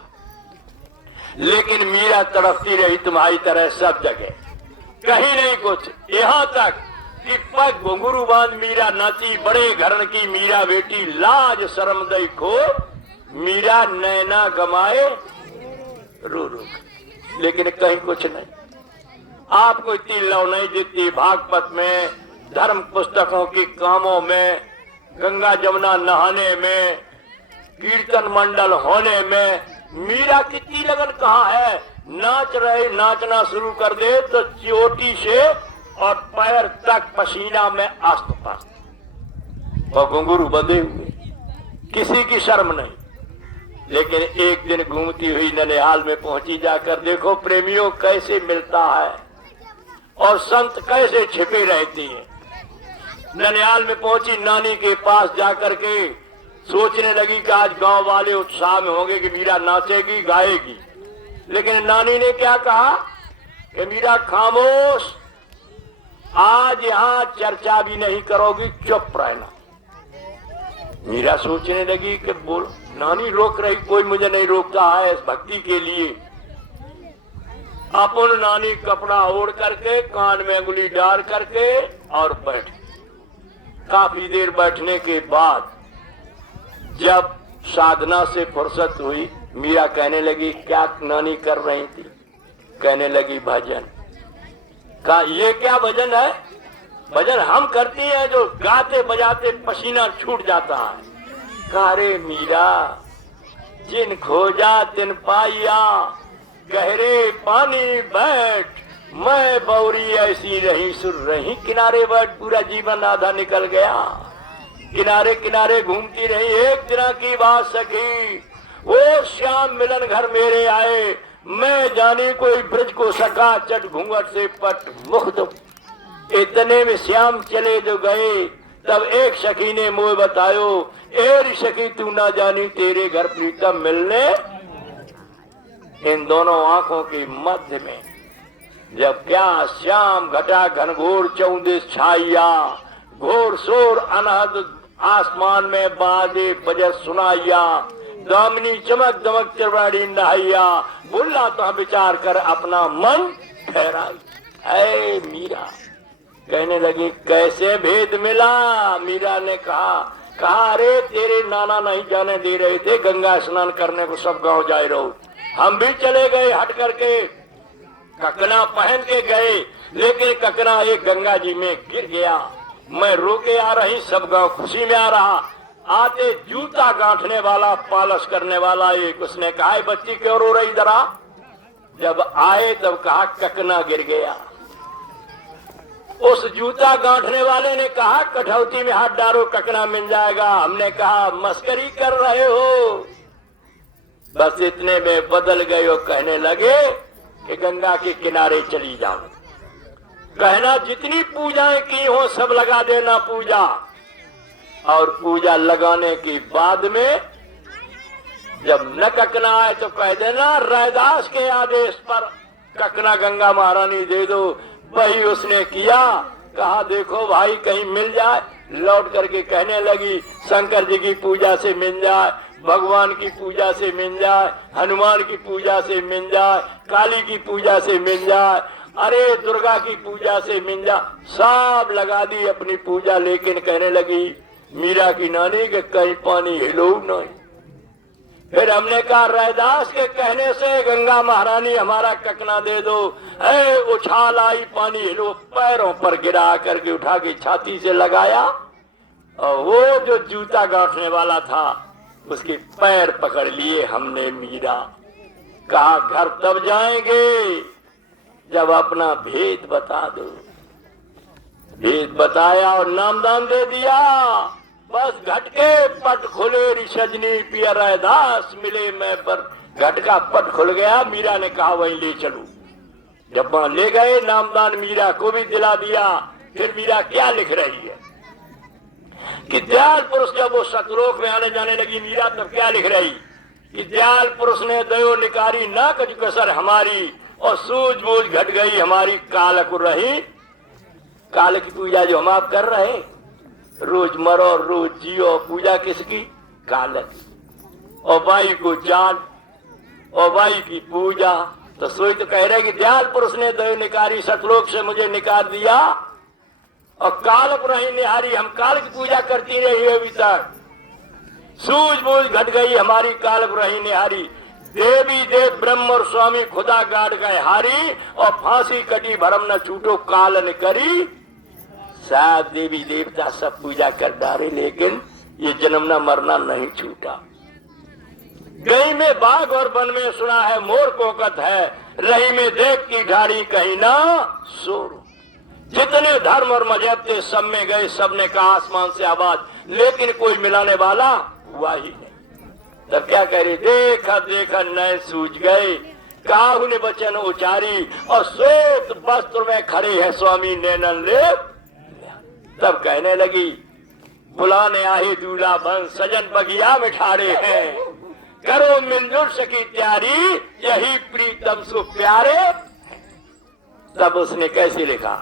लेकिन मीरा तड़पती रही तुम्हारी तरह सब जगह, कहीं नहीं कुछ। यहाँ तक कि पग घुंघरू बांध मीरा नाची, बड़े घरन की मीरा बेटी लाज शर्म दई खो। मीरा नैना गमाए रो रो, लेकिन कहीं कुछ नहीं। आपको इतनी लव नहीं जितनी भागवत में, धर्म पुस्तकों की कामों में, गंगा जमुना नहाने में, कीर्तन मंडल होने में मीरा कितनी लगन कहाँ है। नाच रहे, नाचना शुरू कर दे तो चोटी से और पैर तक पसीना में आस्त पास्त, और घुंघरू बंधे हुए, किसी की शर्म नहीं। लेकिन एक दिन घूमती हुई ननिहाल में पहुंची, जाकर देखो प्रेमियों कैसे मिलता है और संत कैसे छिपे रहती हैं। ननिहाल में पहुंची, नानी के पास जाकर के सोचने लगी कि आज गांव वाले उत्साह में होंगे कि मीरा नाचेगी गाएगी। लेकिन नानी ने क्या कहा कि मीरा खामोश, आज यहाँ चर्चा भी नहीं करोगी, चुप रहना। मीरा सोचने लगी कि बोल, नानी रोक रही, कोई मुझे नहीं रोकता है इस भक्ति के लिए। अपन नानी कपड़ा ओढ़ करके कान में अंगुली डाल करके और बैठ। काफी देर बैठने के बाद जब साधना से फुर्सत हुई, मीरा कहने लगी क्या नानी कर रही थी। कहने लगी भजन। कहा ये क्या भजन है। भजन हम करती हैं जो गाते बजाते पसीना छूट जाता है। कहा रे मीरा, जिन खोजा तिन पाइया, गहरे पानी बैठ, मैं बौरी ऐसी रही सुर रही। किनारे बैठ, पूरा जीवन आधा निकल गया। किनारे किनारे घूमती रही। एक दिन की बात सखी, वो श्याम मिलन घर मेरे आए, मैं जानी कोई ब्रज को सका, चट घूंघट से पट मुख दो। इतने में श्याम चले जो गए, तब एक सखी ने मोह बतायो, एरी सखी तू ना जानी तेरे घर प्रीतम मिलने। इन दोनों आंखों के मध्य में जब क्या श्याम घटा घनघोर चौदिस छाइया, घोर शोर अनहद आसमान में बादे बजट सुनाइया, दामिनी चमक दमक चरवाड़ी नहाइया, बुल्ला तो विचार कर अपना मन ठहराई। ऐ मीरा, कहने लगी कैसे भेद मिला। मीरा ने कहा अरे तेरे नाना नहीं जाने दे रहे थे, गंगा स्नान करने को सब गांव जाए रहो, हम भी चले गए हट करके, ककना पहन के गए, लेकिन ककना एक गंगा जी में गिर गया। मैं रो के आ रही, सब गांव खुशी में आ रहा। आते जूता गांठने वाला, पालस करने वाला एक, उसने कहा बच्ची क्यों रो रही जरा। जब आए तब कहा ककना गिर गया। उस जूता गांठने वाले ने कहा कठौती में हाथ डालो ककना मिल जाएगा। हमने कहा मस्करी कर रहे हो। बस इतने में बदल गए और कहने लगे कि गंगा के किनारे चली जाओ। कहना जितनी पूजाएं की हो सब लगा देना पूजा, और पूजा लगाने के बाद में जब न ककना आए तो कह देना रैदास के आदेश पर ककना गंगा महारानी दे दो। वही उसने किया। कहा देखो भाई कहीं मिल जाए। लौट करके कहने लगी शंकर जी की पूजा से मिल जाए। भगवान की पूजा से मिल जाए, हनुमान की पूजा से मिल जाए, काली की पूजा से मिल जाए, अरे दुर्गा की पूजा से मिल जाए, सब लगा दी अपनी पूजा। लेकिन कहने लगी मीरा की नानी के कहीं पानी हिलो नहीं। फिर हमने कहा रैदास के कहने से गंगा महारानी हमारा ककना दे दो। है उछाल आई, पानी हिलो, पैरों पर गिरा करके उठा के छाती से लगाया और वो जो जूता गांठने वाला था उसके पैर पकड़ लिए हमने। मीरा कहा घर तब जाएंगे जब अपना भेद बता दो। भेद बताया और नामदान दे दिया। बस घट के पट खुले रिशजनी पिया रैदास मिले मैं पर। घट का पट खुल गया। मीरा ने कहा वहीं ले चलो। जब वहां ले गए नामदान मीरा को भी दिला दिया। फिर मीरा क्या लिख रही है कि दयाल पुरुष जब वो सतलोक में आने जाने लगी मीरा, तब क्या लिख रही कि दयाल पुरुष ने दयो निकारी ना कछु कसर हमारी और सूझबूझ घट गई हमारी काल रही। काल की पूजा जो हम आप कर रहे, रोज मरो रोज जियो, पूजा किसकी? काल की। और बाई को जान और बाई की पूजा। तो सोई तो कह रहे कि दयाल पुरुष ने दयो निकारी सतलोक से मुझे निकाल दिया और काल को नहीं निहारी। हम काल की पूजा करती रही अभी तक। सूझबूझ घट गई हमारी काल को नहीं निहारी। देवी देव ब्रह्म और स्वामी खुदा गाड़ गए हारी और फांसी कटी भरम न छूटो काल न करी। साथ देवी देवता सब पूजा कर डाले लेकिन ये जन्म न मरना नहीं छूटा। गई में बाघ और वन में सुना है मोर कोकत है, रही में देव की ढाड़ी कहीं ना शोर। जितने धर्म और मजहब थे सब में गए, सबने कहा आसमान से आवाज, लेकिन कोई मिलाने वाला हुआ ही नहीं। तब क्या कह रही? देखा देखा नए सूझ गए, काहू ने वचन उचारी और श्वेत वस्त्र में खड़े हैं स्वामी नैनन ले। तब कहने लगी बुलाने आए दूल्हा बन, सजन बगिया में ठाड़े हैं, करो मिलजुल सकी तैयारी, यही प्रीतम सु प्यारे। तब उसने कैसे लिखा?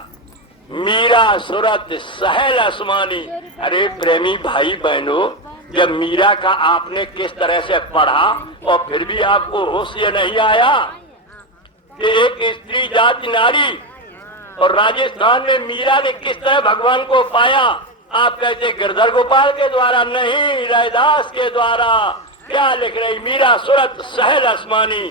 मीरा सूरत सहल आसमानी। अरे प्रेमी भाई बहनों, जब मीरा का आपने किस तरह से पढ़ा और फिर भी आपको होश ये नहीं आया कि एक स्त्री जाति नारी और राजस्थान में मीरा ने किस तरह भगवान को पाया? आप कहते गिरधर गोपाल के द्वारा, नहीं, रैदास के द्वारा। क्या लिख रही? मीरा सूरत सहल आसमानी,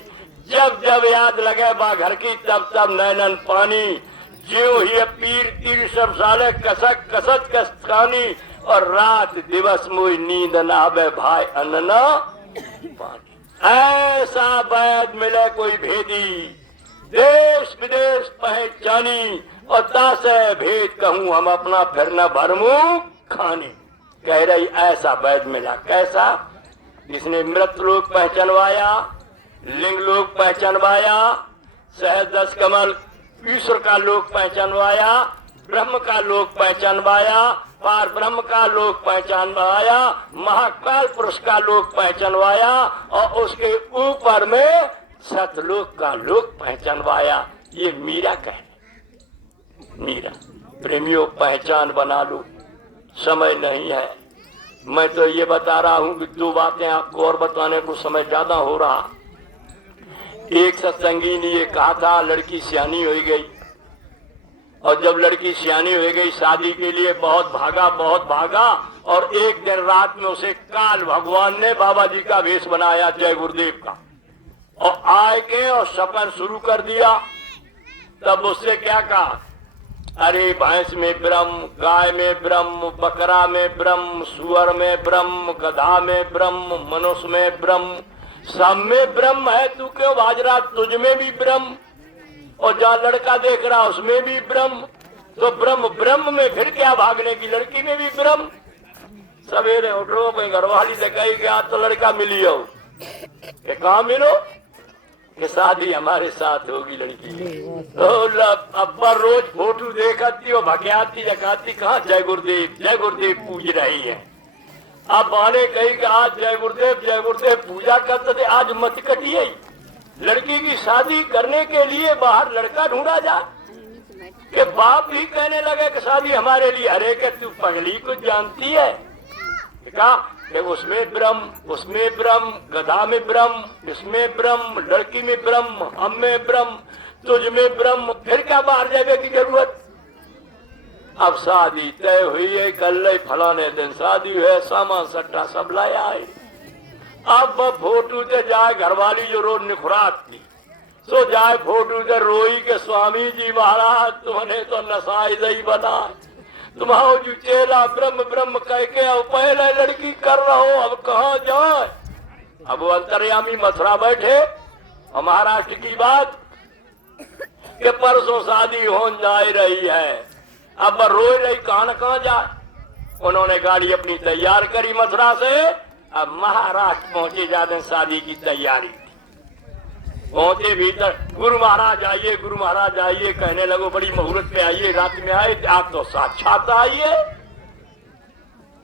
जब जब याद लगे बा घर की तब तब नैनन पानी। ज्यों ही पीर तीर सब साले कसक कसत कसानी और रात दिवस मुई नींद न आवे भाई अन्न न पानी। ऐसा वैद मिले कोई भेदी, देश विदेश पहचानी और दासे भेद कहूँ हम अपना फिर न भरमू खानी। कह रही ऐसा वैद मिला। कैसा? जिसने मृत लोक पहचानवाया, लिंग लोक पहचानवाया, सहज दस कमल ईश्वर का लोक पहचानवाया, ब्रह्म का लोक पहचानवाया, पार ब्रह्म का लोक पहचानवाया, महाकाल पुरुष का लोक पहचानवाया और उसके ऊपर में सतलोक का लोक पहचानवाया। ये मीरा कह रही। मीरा प्रेमियों पहचान बना लो, समय नहीं है। मैं तो ये बता रहा हूँ कि दो बातें आपको और बताने को समय ज्यादा हो रहा। एक सत्संगी ने ये कहा था लड़की सियानी हो गई और जब लड़की सियानी हो गई शादी के लिए बहुत भागा और एक दिन रात में उसे काल भगवान ने बाबा जी का वेश बनाया, जय गुरुदेव का, और आए के और सफर शुरू कर दिया। तब उससे क्या कहा? अरे भैंस में ब्रह्म, गाय में ब्रह्म, बकरा में ब्रह्म, सुअर में ब्रह्म, गधा में ब्रह्म, मनुष्य में ब्रह्म, सब में ब्रह्म है। तू क्यों भाज रहा? तुझ में भी ब्रह्म और जहाँ लड़का देख रहा उसमें भी ब्रह्म। तो ब्रह्म में फिर क्या भागने की? लड़की में भी ब्रह्म। सवेरे उठो, कोई घरवाली से कही गया तो लड़का मिलियो, कहाँ मिलो कि शादी हमारे साथ होगी लड़की। तो अब्बा रोज फोटो देखती और भगयाती जगाती, कहाँ जय गुरुदेव पूज रही है। अब आने कही कि आज जय गुरुदेव पूजा करते थे, आज मत कटिए। लड़की की शादी करने के लिए बाहर लड़का ढूंढा जा कि बाप भी कहने लगे कि शादी हमारे लिए। अरे के तू पगली को जानती है क्या कि उसमें ब्रह्म, गधा में ब्रह्म, इसमें ब्रह्म, लड़की में ब्रह्म, हम में ब्रह्म, तुझ में ब्रह्म, फिर क्या बाहर जाने की जरूरत। अब शादी तय हुई है, कल फलाने दिन शादी है, सामान सट्टा सब लाया है। अब फोटो से जाए घरवाली जो रोज निखुरात थी, सो जाए फोटो से रोई के स्वामी जी महाराज तुमने तो नसाई दही बना, तुम्हारा जो चेला ब्रह्म ब्रह्म कह के अब पहले लड़की कर रहो, अब कहाँ जाए। अब वो अंतर्यामी मथुरा बैठे और महाराष्ट्र की बात कि परसों शादी हो जा रही है, अब रोई रही कहाँ जाए। उन्होंने गाड़ी अपनी तैयार करी मथुरा से, अब महाराष्ट्र पहुंचे जाते शादी की तैयारी। पहुंचे भीतर, गुरु महाराज आइए, गुरु महाराज आइए, कहने लगो बड़ी मुहूर्त पे आइए, रात में आए, आप तो साक्षात आइए।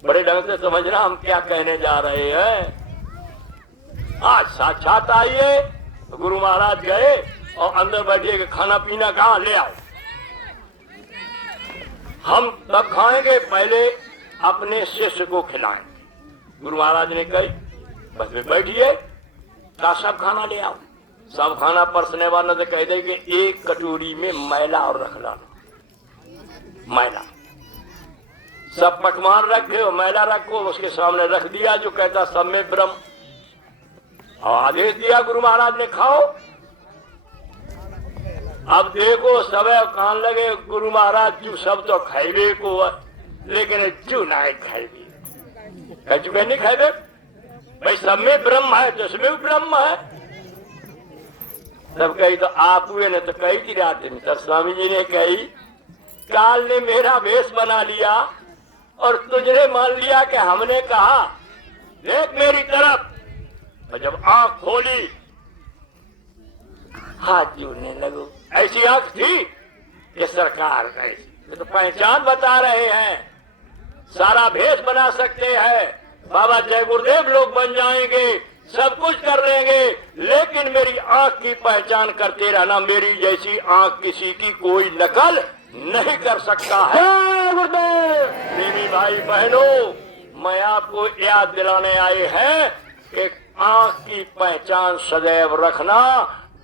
बड़े ढंग से समझना हम क्या कहने जा रहे हैं। आज साक्षात आइए। तो गुरु महाराज गए और अंदर बैठे कि खाना पीना कहाँ ले आओ, हम तब खाएंगे, पहले अपने शिष्य को खिलाएंगे। गुरु महाराज ने कही बस में बैठिए, का सब खाना ले आओ। सब खाना परसने वालों से कह दे कि एक कटोरी में मैला और रख डालो, मैला सब पकवान रखे हो, मैला रखो, उसके सामने रख दिया। जो कहता सब में ब्रह्म, और आदेश दिया गुरु महाराज ने खाओ। अब देखो सब कान लगे, गुरु महाराज जू सब तो खाइबे को, लेकिन जू ना खाइबे, कह चुके नहीं खाइबे भाई, सब में ब्रह्म है तो इसमें भी ब्रह्म है। तब कही तो आप हुए ने तो कही थी रात में, तब स्वामी जी ने कही काल ने मेरा वेश बना लिया और तुझने मान लिया कि हमने कहा देख मेरी तरफ, और जब आंख खोली हाथ जोड़ने लगो। ऐसी आंख थी कि सरकार ऐसी तो पहचान बता रहे हैं, सारा भेष बना सकते हैं, बाबा जय गुरुदेव लोग बन जाएंगे, सब कुछ कर लेंगे, लेकिन मेरी आंख की पहचान करते रहना। मेरी जैसी आंख किसी की कोई नकल नहीं कर सकता है। प्रेमी भाई बहनों, मैं आपको याद दिलाने आए हैं कि आंख की पहचान सदैव रखना।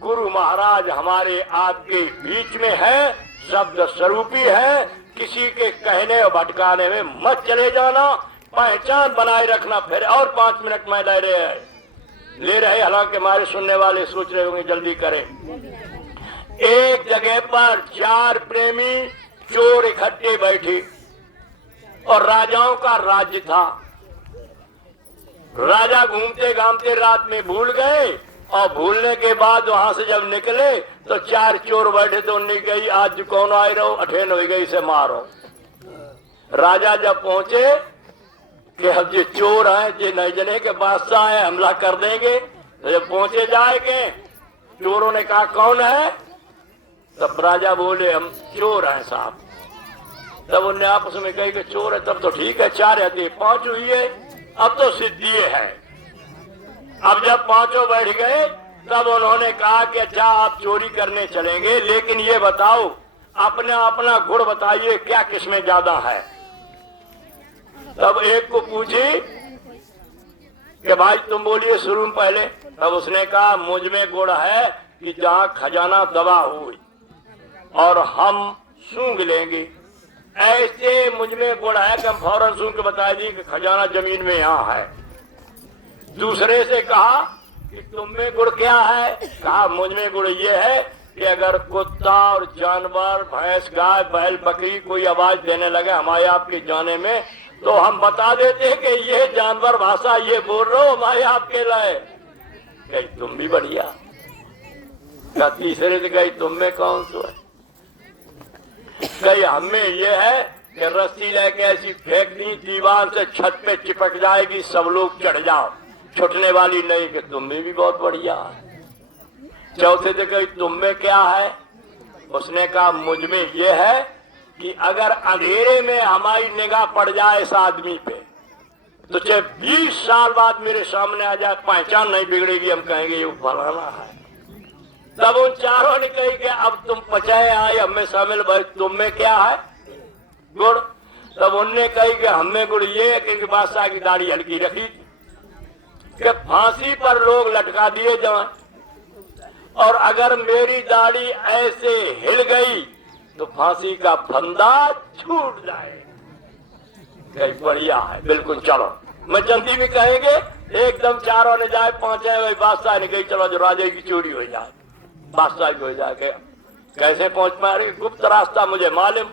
गुरु महाराज हमारे आपके बीच में है, शब्द स्वरूपी है, किसी के कहने और भटकाने में मत चले जाना, पहचान बनाए रखना। फिर और 5 मिनट में ले रहे हालांकि हमारे सुनने वाले सोच रहे होंगे जल्दी करें। एक जगह पर 4 प्रेमी चोर इकट्ठे बैठे और राजाओं का राज्य था। राजा घूमते घामते रात में भूल गए और भूलने के बाद वहां से जब निकले तो 4 चोर बैठे तो उन्हें कही आज कौन आए रहो, अठेन हो गई, इसे मारो। राजा जब पहुंचे कि हम ये चोर हैं, ये नए जने के बादशाह हैं, हमला कर देंगे। तो जब पहुंचे जाएंगे, चोरों ने कहा कौन है, तब राजा बोले हम चोर हैं साहब। तब उन्हें आपस में कही कि चोर है, तब तो ठीक है, 4 है 5 हुई है, अब तो सिद्धि है। अब जब 5 बैठ गए तब उन्होंने कहा कि अच्छा आप चोरी करने चलेंगे, लेकिन ये बताओ अपना अपना गुण बताइए, क्या किसमें ज्यादा है। तब एक को पूछी कि भाई तुम बोलिए शुरू में पहले। तब उसने कहा मुझ में गुण है कि जहाँ खजाना दबा हुई और हम सूंघ लेंगे, ऐसे मुझ में गुण है कि हम फौरन सूंघ के बता दी कि खजाना जमीन में यहाँ है। दूसरे से कहा कि तुम में गुण क्या है, कहा मुझ में गुण ये है कि अगर कुत्ता और जानवर, भैंस, गाय, बैल, बकरी कोई आवाज देने लगे हमारे आपके जाने में, तो हम बता देते हैं कि ये जानवर भाषा ये बोल रहे हो हमारे आपके लिए। कही तुम भी बढ़िया। क्या तीसरे से कही तुम में कौन सो है, कही हमें ये है कि रस्सी लेके ऐसी फेंक दी दीवार से छत पे चिपक जाएगी, सब लोग चढ़ जाओ, छुटने वाली नहीं। कि तुम में भी बहुत बढ़िया है। चौथे से कही तुम में क्या है, उसने कहा मुझ में ये है कि अगर अंधेरे में हमारी निगाह पड़ जाए इस आदमी पे तो चाहे 20 साल बाद मेरे सामने आ जाए, पहचान नहीं बिगड़ेगी, हम कहेंगे ये फलाना है। तब उन चारों ने कही कि अब तुम पचाए आए, हमें शामिल भाई तुम में क्या है गुण। तब उनने कही कि हमें गुड़ ये कि बादशाह की दाढ़ी हल्की रखी थी कि फांसी पर लोग लटका दिए जाएं, और अगर मेरी दाढ़ी ऐसे हिल गई तो फांसी का फंदा छूट जाए। कहीं बढ़िया है, बिल्कुल चलो। मैं जल्दी भी कहेंगे, एकदम चारों ने जाए पहुंचे, वही बादशाह ने कही चलो जो राजे की चोरी हो जाए, बादशाह की हो जाए। कैसे पहुंच पा रही? गुप्त रास्ता मुझे मालूम,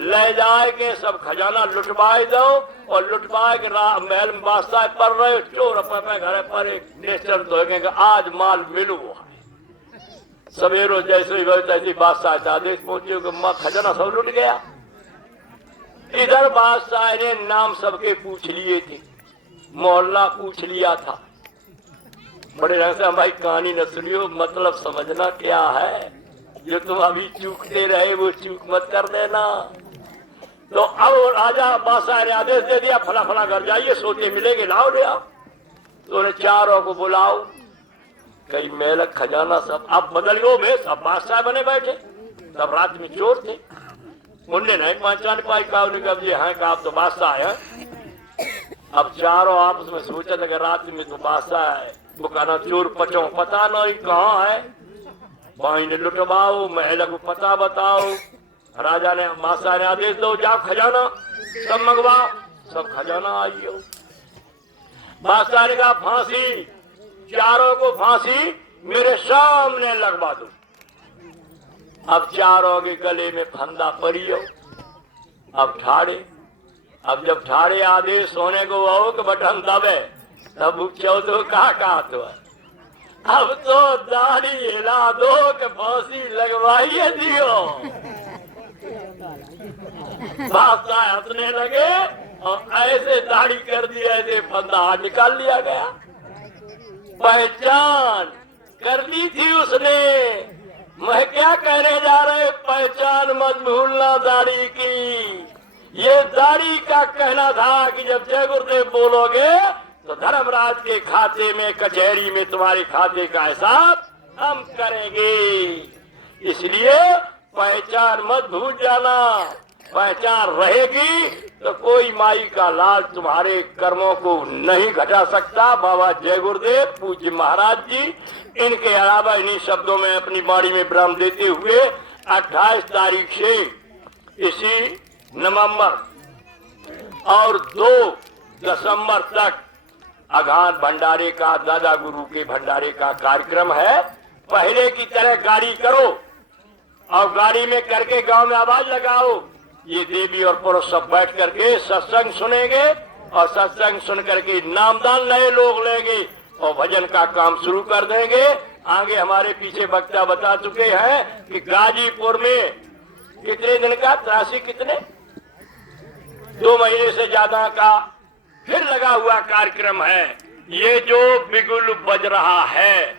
ले जाए के सब खजाना लुटवाए दो, और लुटवाए के महल में बादशाह पर रहे चोर अपने घर पर एक निश्चर तो आज माल मिलू। सवेरो जैसे ही तैसे बादशाह आदेश पहुंचे कि माँ खजाना सब लुट गया। इधर बादशाह ने नाम सबके पूछ लिए थे, मोहल्ला पूछ लिया था। बड़े रंग से भाई कहानी न सुनियो, मतलब समझना क्या है, जो तुम अभी चूकते रहे वो चूक मत कर देना। तो अब राजा बादशाह ने आदेश दे दिया फला फला घर जाइए, सोते मिलेंगे, लाओ ले आओ। तो उन्हें चारों को बुलाओ, कई मेलक खजाना सब अब बदलियो में सब बादशाह बने बैठे। तब रात में चोर थे, उनने नहीं पहचान पाई का कब्जे हैं का आप तो बादशाह है। अब चारों आपस में सोचा लगे रात में तो बादशाह है, बुकाना चोर पचो पता नहीं कहाँ है, भाई ने लुटवाओ, महल को पता बताओ। राजा ने बादशाह ने आदेश दो जाओ खजाना सब मंगवाओ, सब खजाना आइयो। बादशाह ने कहा फांसी, चारों को फांसी मेरे सामने लगवा दो। अब चारों के गले में फंदा पड़ियो, अब ठाड़े। अब जब ठाड़े आदेश होने को हो कि बटन दबे, तब चौथो कहा तो है अब तो दाढ़ी हिला दो कि फांसी लगवाइए दियो। बादशाह हंसने लगे और ऐसे दाढ़ी कर दी, ऐसे फंदा निकाल लिया गया। पहचान कर ली थी उसने। मैं क्या कहने जा रहे, पहचान मत भूलना दाढ़ी की। ये दाढ़ी का कहना था कि जब जय गुरुदेव बोलोगे तो धर्मराज के खाते में, कचहरी में तुम्हारे खाते का हिसाब हम करेंगे। इसलिए पहचान मत भूल जाना, पहचान रहेगी तो कोई माई का लाल तुम्हारे कर्मों को नहीं घटा सकता। बाबा जय गुरुदेव पूज्य महाराज जी, इनके अलावा इन्हीं शब्दों में अपनी बाणी में विराम देते हुए 28 तारीख से इसी नवंबर और 2 दिसंबर तक अघान भंडारे का, दादा गुरु के भंडारे का कार्यक्रम है। पहले की तरह गाड़ी करो और गाड़ी में करके गांव में आवाज लगाओ। ये देवी और पुरुष सब बैठ करके सत्संग सुनेंगे और सत्संग सुन करके नामदान नए लोग लेंगे और भजन का काम शुरू कर देंगे। आगे हमारे पीछे वक्ता बता चुके हैं कि गाजीपुर में कितने दिन का, 83 कितने 2 महीने से ज्यादा का फिर लगा हुआ कार्यक्रम है। ये जो बिगुल बज रहा है